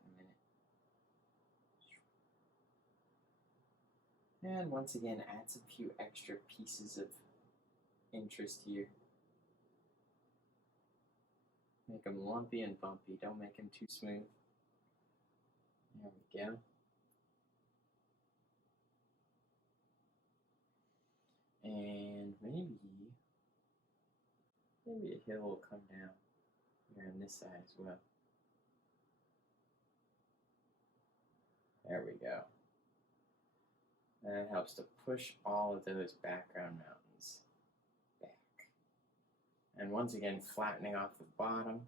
in a minute. And once again, add some few extra pieces of interest here. Make them lumpy and bumpy. Don't make them too smooth. There we go. And maybe a hill will come down here on this side as well. There we go. That helps to push all of those background mountains back. And once again, flattening off the bottom.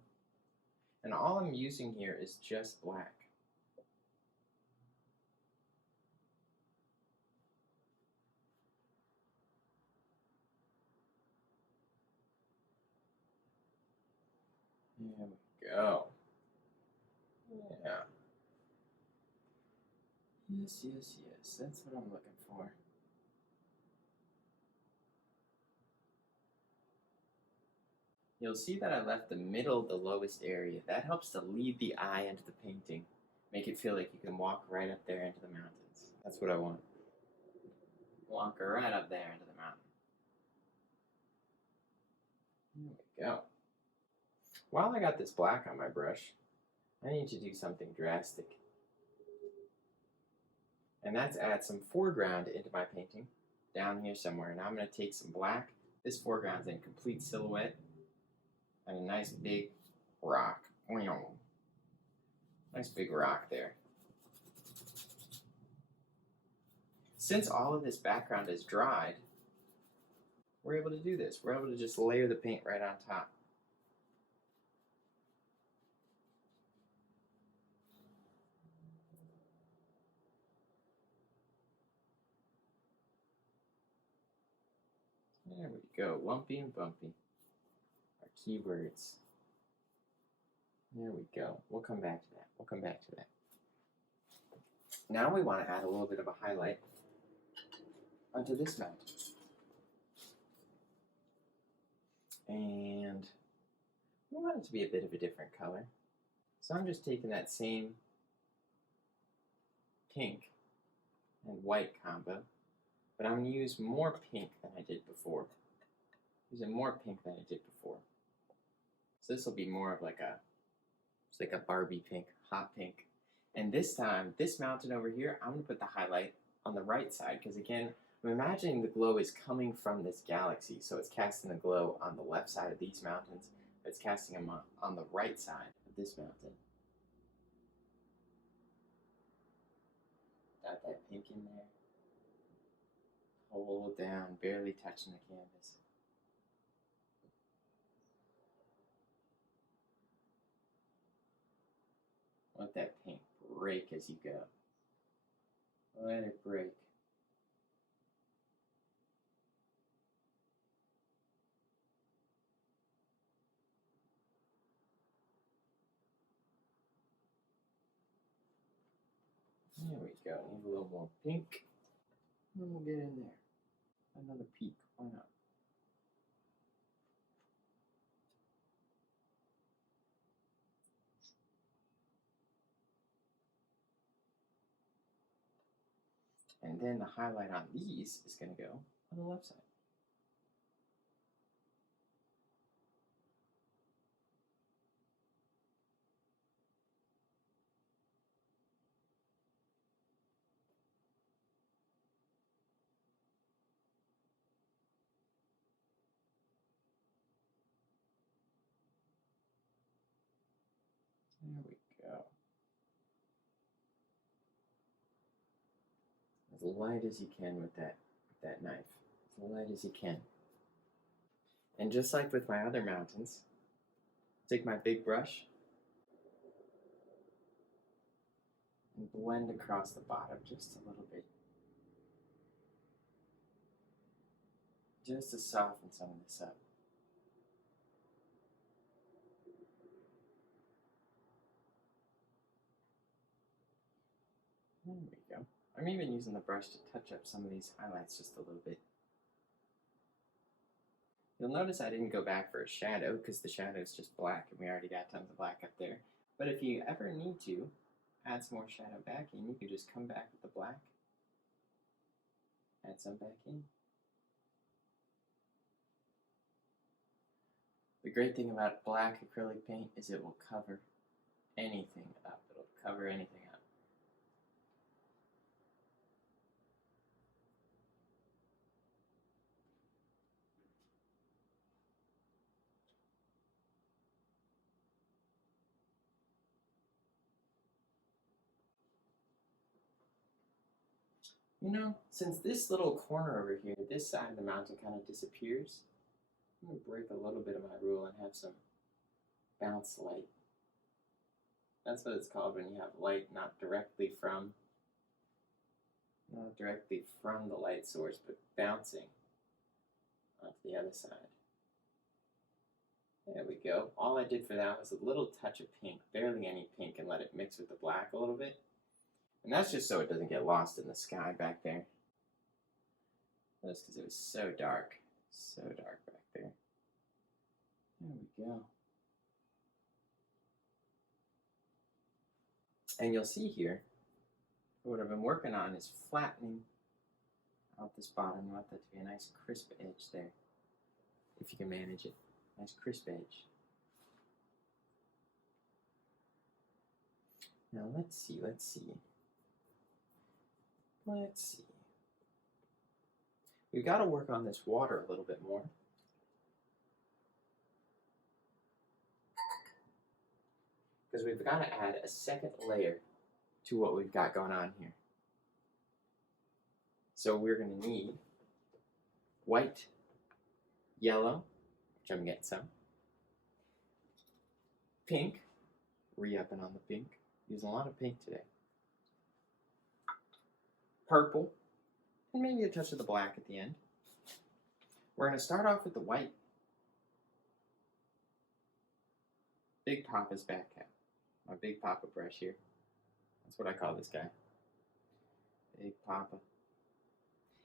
And all I'm using here is just black. There we go. Yeah. Yes, yes, yes. That's what I'm looking for. You'll see that I left the middle the lowest area. That helps to lead the eye into the painting. Make it feel like you can walk right up there into the mountains. That's what I want. Walk right up there into the mountain. There we go. While I got this black on my brush, I need to do something drastic. And that's add some foreground into my painting, down here somewhere. Now I'm going to take some black. This foreground's in complete silhouette, and a nice big rock. Nice big rock there. Since all of this background is dried, we're able to do this. We're able to just layer the paint right on top. There we go, lumpy and bumpy. Our keywords. There we go. We'll come back to that. We'll come back to that. Now we want to add a little bit of a highlight onto this mountain. And we want it to be a bit of a different color. So I'm just taking that same pink and white combo, but I'm going to use more pink than I did before. Using more pink than I did before. So this will be more of like it's like a Barbie pink, hot pink. And this time, this mountain over here, I'm going to put the highlight on the right side, because again, I'm imagining the glow is coming from this galaxy, so it's casting the glow on the left side of these mountains, but it's casting them on the right side of this mountain. Got that pink in there. Hold down, barely touching the canvas. Let that pink break as you go. Let it break. There we go. Need a little more pink. And we'll get in there. Another peak. Why not? And then the highlight on these is going to go on the left side. There we go. As light as you can with that knife. As light as you can. And just like with my other mountains, take my big brush and blend across the bottom just a little bit. Just to soften some of this up. There we go. I'm even using the brush to touch up some of these highlights just a little bit. You'll notice I didn't go back for a shadow because the shadow is just black and we already got tons of black up there. But if you ever need to add some more shadow back in, you can just come back with the black, add some back in. The great thing about black acrylic paint is it will cover anything up. It'll cover anything up. You know, since this little corner over here, this side of the mountain kind of disappears, I'm going to break a little bit of my rule and have some bounce light. That's what it's called when you have light not directly from the light source, but bouncing onto the other side. There we go. All I did for that was a little touch of pink, barely any pink, and let it mix with the black a little bit. And that's just so it doesn't get lost in the sky back there. That's because it was so dark back there. There we go. And you'll see here, what I've been working on is flattening out this bottom. I want that to be a nice crisp edge there, if you can manage it. Nice crisp edge. Now let's see. We've got to work on this water a little bit more. Because we've got to add a second layer to what we've got going on here. So we're going to need white, yellow, which I'm getting some, pink, re-upping on the pink, using a lot of pink today, purple, and maybe a touch of the black at the end, We're going to start off with the white. Big Papa's backpack. My Big Papa brush here. That's what I call this guy. Big Papa.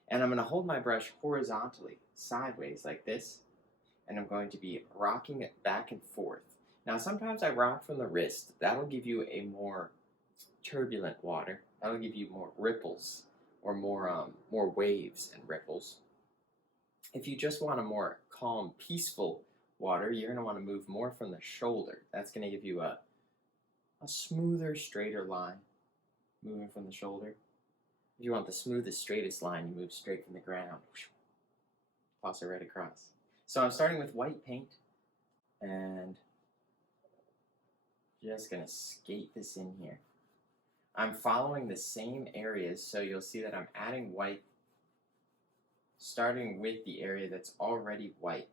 And I'm going to hold my brush horizontally, sideways like this, and I'm going to be rocking it back and forth. Now, sometimes I rock from the wrist. That'll give you a more turbulent water. That'll give you more ripples, or more waves and ripples. If you just want a more calm, peaceful water, you're going to want to move more from the shoulder. That's going to give you a smoother, straighter line, moving from the shoulder. If you want the smoothest, straightest line, you move straight from the ground. Toss it right across. So I'm starting with white paint, and just going to skate this in here. I'm following the same areas, so you'll see that I'm adding white, starting with the area that's already white.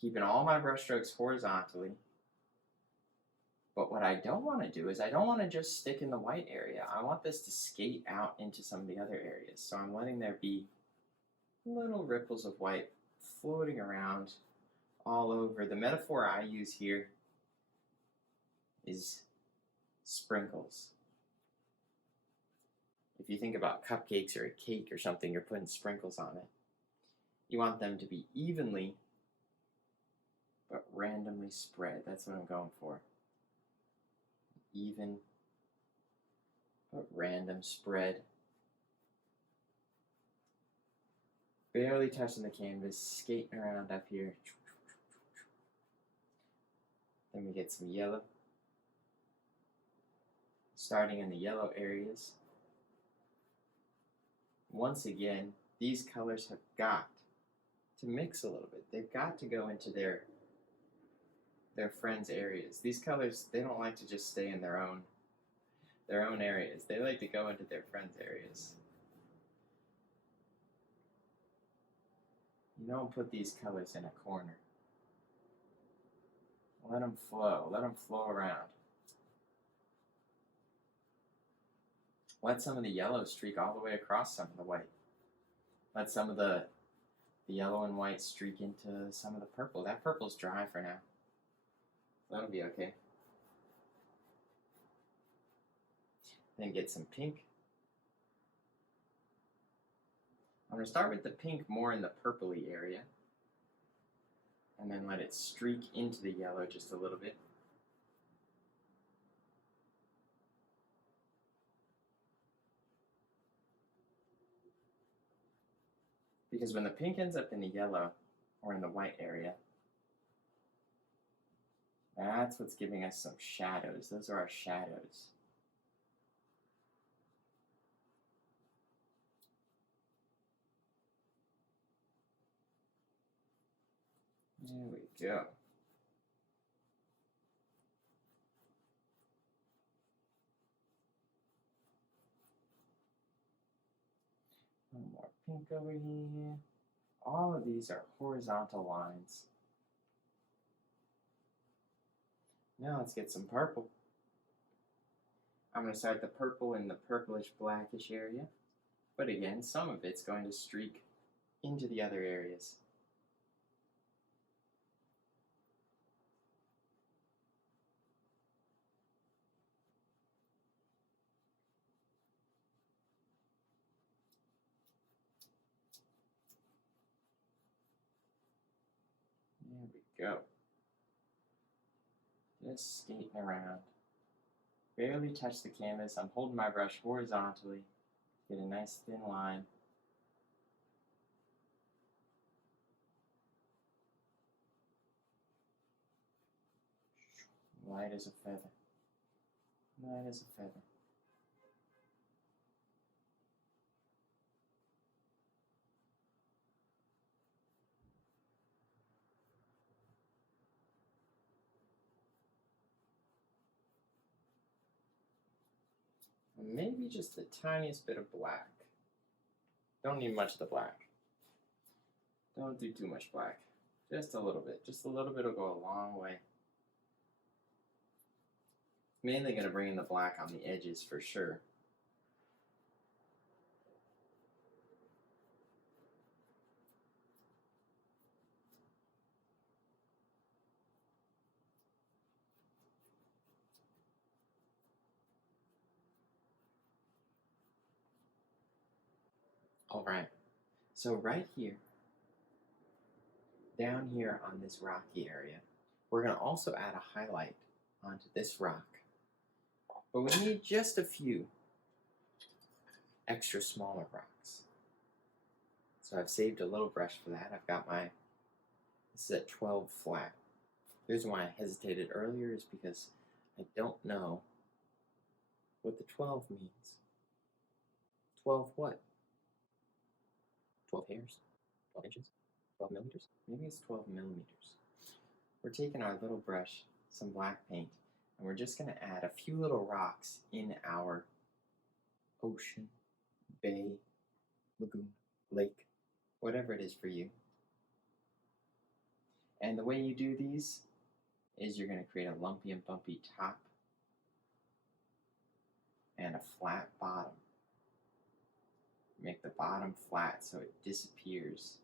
Keeping all my brush strokes horizontally. But what I don't want to do is I don't want to just stick in the white area. I want this to skate out into some of the other areas. So I'm letting there be little ripples of white floating around all over. The metaphor I use here is sprinkles. If you think about cupcakes or a cake or something, you're putting sprinkles on it. You want them to be evenly but randomly spread. That's what I'm going for. Even but random spread. Barely touching the canvas, skating around up here. Then we get some yellow. Starting in the yellow areas. Once again, these colors have got to mix a little bit. They've got to go into their friends' areas. These colors, they don't like to just stay in their own areas. They like to go into their friends' areas. You don't put these colors in a corner. Let them flow. Let them flow around. Let some of the yellow streak all the way across some of the white. Let some of the yellow and white streak into some of the purple. That purple's dry for now. That'll be okay. Then get some pink. I'm going to start with the pink more in the purpley area. And then let it streak into the yellow just a little bit. Because when the pink ends up in the yellow, or in the white area, that's what's giving us some shadows. Those are our shadows. There we go. One more pink over here. All of these are horizontal lines. Now let's get some purple. I'm going to start the purple in the purplish blackish area. But again, some of it's going to streak into the other areas. There we go. Just skating around. Barely touch the canvas. I'm holding my brush horizontally. Get a nice thin line. Light as a feather. Light as a feather. Maybe just the tiniest bit of black. Don't need much of the black. Don't do too much black. Just a little bit. Just a little bit will go a long way. Mainly going to bring in the black on the edges for sure. Alright, so right here, down here on this rocky area, we're going to also add a highlight onto this rock. But we need just a few extra smaller rocks. So I've saved a little brush for that. I've got this is at 12 flat. The reason why I hesitated earlier is because I don't know what the 12 means. 12 what? 12 hairs? 12 inches? 12 millimeters? Maybe it's 12 millimeters. We're taking our little brush, some black paint, and we're just going to add a few little rocks in our ocean, bay, lagoon, lake, whatever it is for you. And the way you do these is you're going to create a lumpy and bumpy top and a flat bottom. Make the bottom flat so it disappears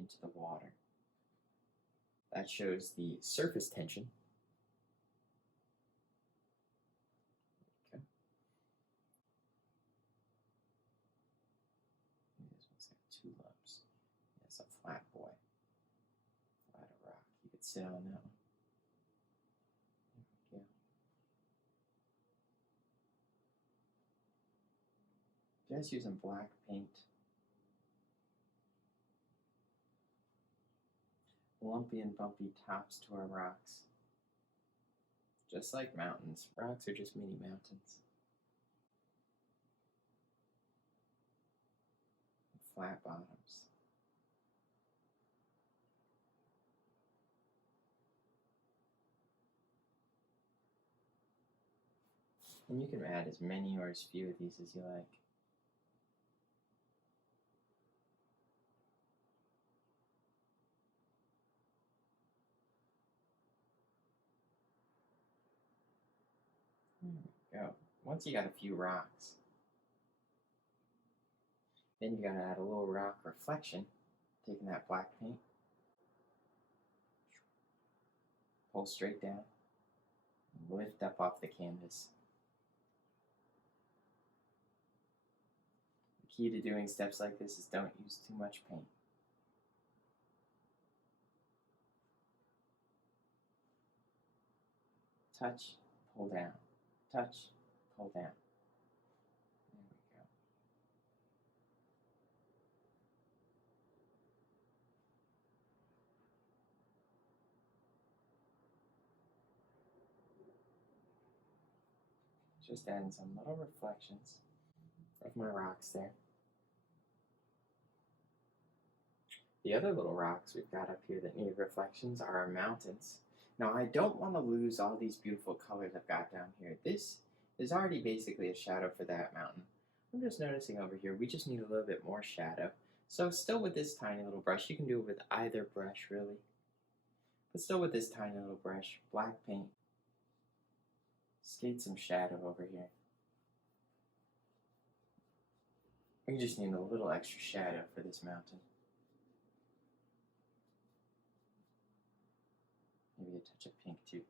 into the water. That shows the surface tension. Okay. This one's got two lumps. That's a flat boy. Flat rock. You could sit on that one. There we go. Just using black paint. Lumpy and bumpy tops to our rocks. Just like mountains. Rocks are just mini mountains. Flat bottoms. And you can add as many or as few of these as you like. There we go. Once you got a few rocks, then you gotta add a little rock reflection. Taking that black paint, pull straight down, and lift up off the canvas. The key to doing steps like this is don't use too much paint. Touch, pull down. Touch, pull down. There we go. Just adding some little reflections of my rocks there. The other little rocks we've got up here that need reflections are our mountains. Now I don't want to lose all these beautiful colors I've got down here. This is already basically a shadow for that mountain. I'm just noticing over here we just need a little bit more shadow. So still with this tiny little brush, you can do it with either brush really. But still with this tiny little brush, black paint, skate some shadow over here. We just need a little extra shadow for this mountain. Maybe a touch of pink too.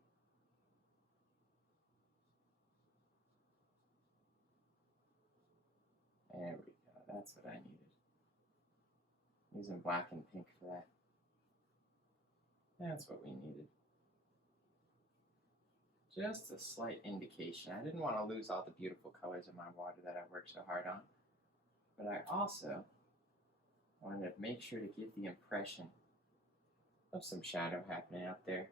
There we go, that's what I needed. Using black and pink for that. That's what we needed. Just a slight indication. I didn't want to lose all the beautiful colors of my water that I worked so hard on. But I also wanted to make sure to give the impression of some shadow happening out there.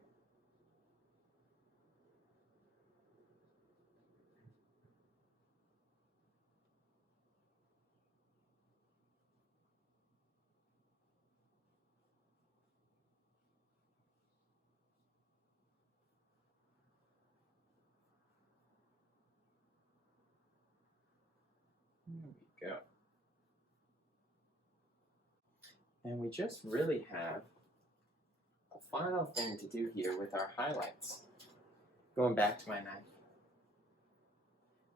There we go. And we just really have a final thing to do here with our highlights. Going back to my knife.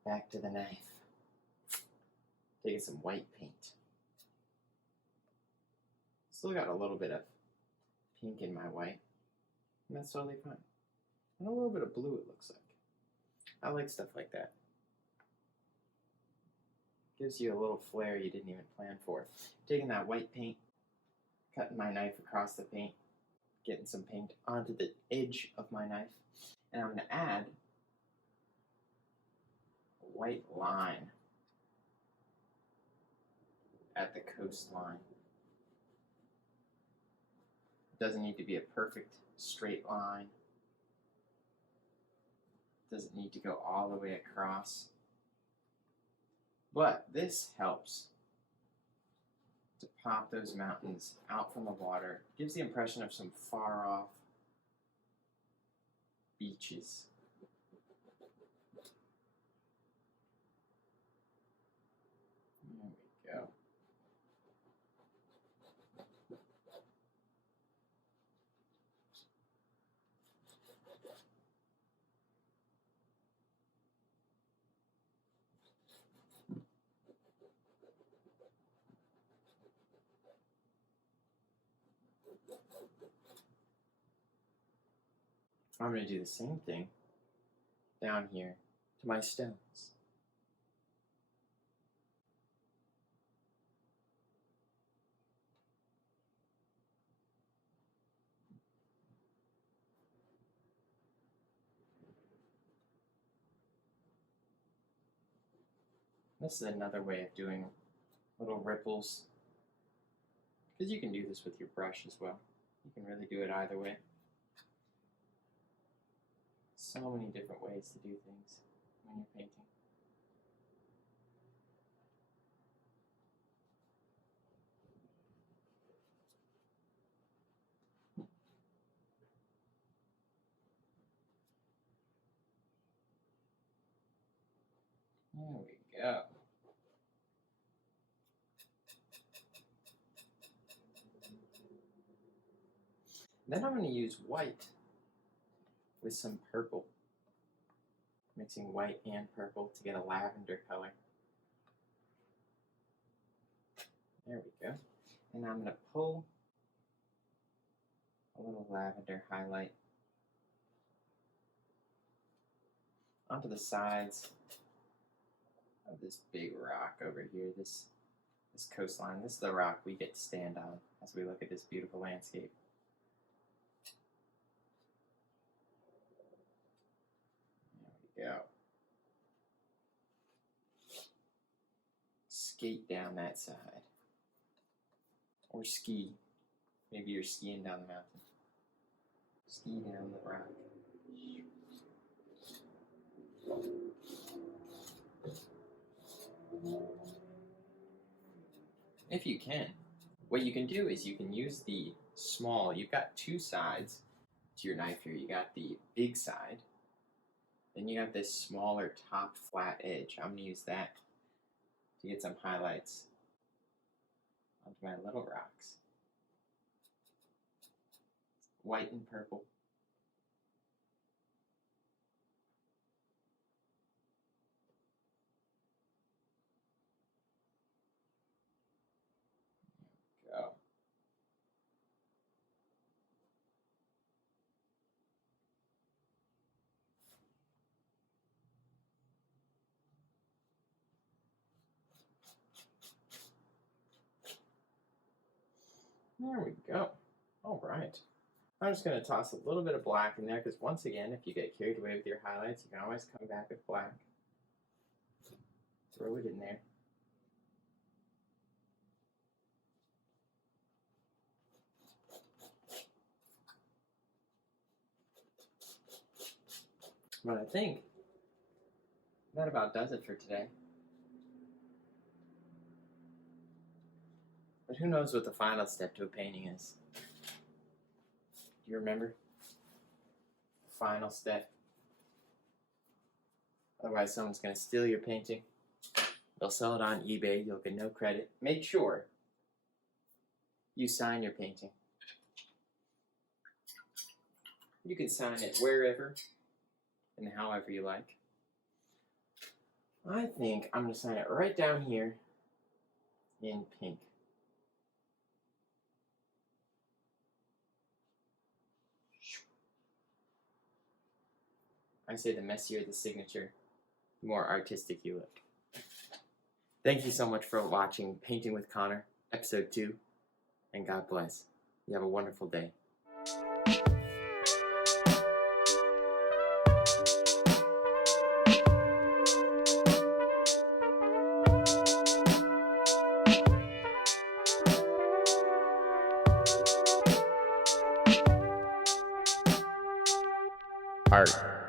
Back to the knife. Taking some white paint. Still got a little bit of pink in my white. And that's totally fine. And a little bit of blue it looks like. I like stuff like that. Gives you a little flair you didn't even plan for. Taking that white paint, cutting my knife across the paint, getting some paint onto the edge of my knife, and I'm going to add a white line at the coastline. It doesn't need to be a perfect straight line. It doesn't need to go all the way across. But this helps to pop those mountains out from the water. Gives the impression of some far off beaches. There we go. I'm going to do the same thing down here to my stones. This is another way of doing little ripples, because you can do this with your brush as well. You can really do it either way. So many different ways to do things when you're painting. There we go. Then I'm going to use white with some purple. Mixing white and purple to get a lavender color. There we go. And I'm going to pull a little lavender highlight onto the sides of this big rock over here, this coastline. This is the rock we get to stand on as we look at this beautiful landscape. There we go. Skate down that side. Or ski. Maybe you're skiing down the mountain. Ski down the rock. If you can, what you can do is you can use the small, you've got two sides to your knife here. You got the big side, then you got this smaller top flat edge. I'm going to use that to get some highlights onto my little rocks. White and purple. Go. There we go. All right. I'm just going to toss a little bit of black in there because once again, if you get carried away with your highlights, you can always come back with black. Throw it in there. But I think that about does it for today. But who knows what the final step to a painting is? Do you remember? The final step. Otherwise, someone's going to steal your painting. They'll sell it on eBay. You'll get no credit. Make sure you sign your painting. You can sign it wherever and however you like. I think I'm going to sign it right down here in pink. I say the messier the signature, the more artistic you look. Thank you so much for watching Painting with Connor, episode 2, and God bless. You have a wonderful day. Art.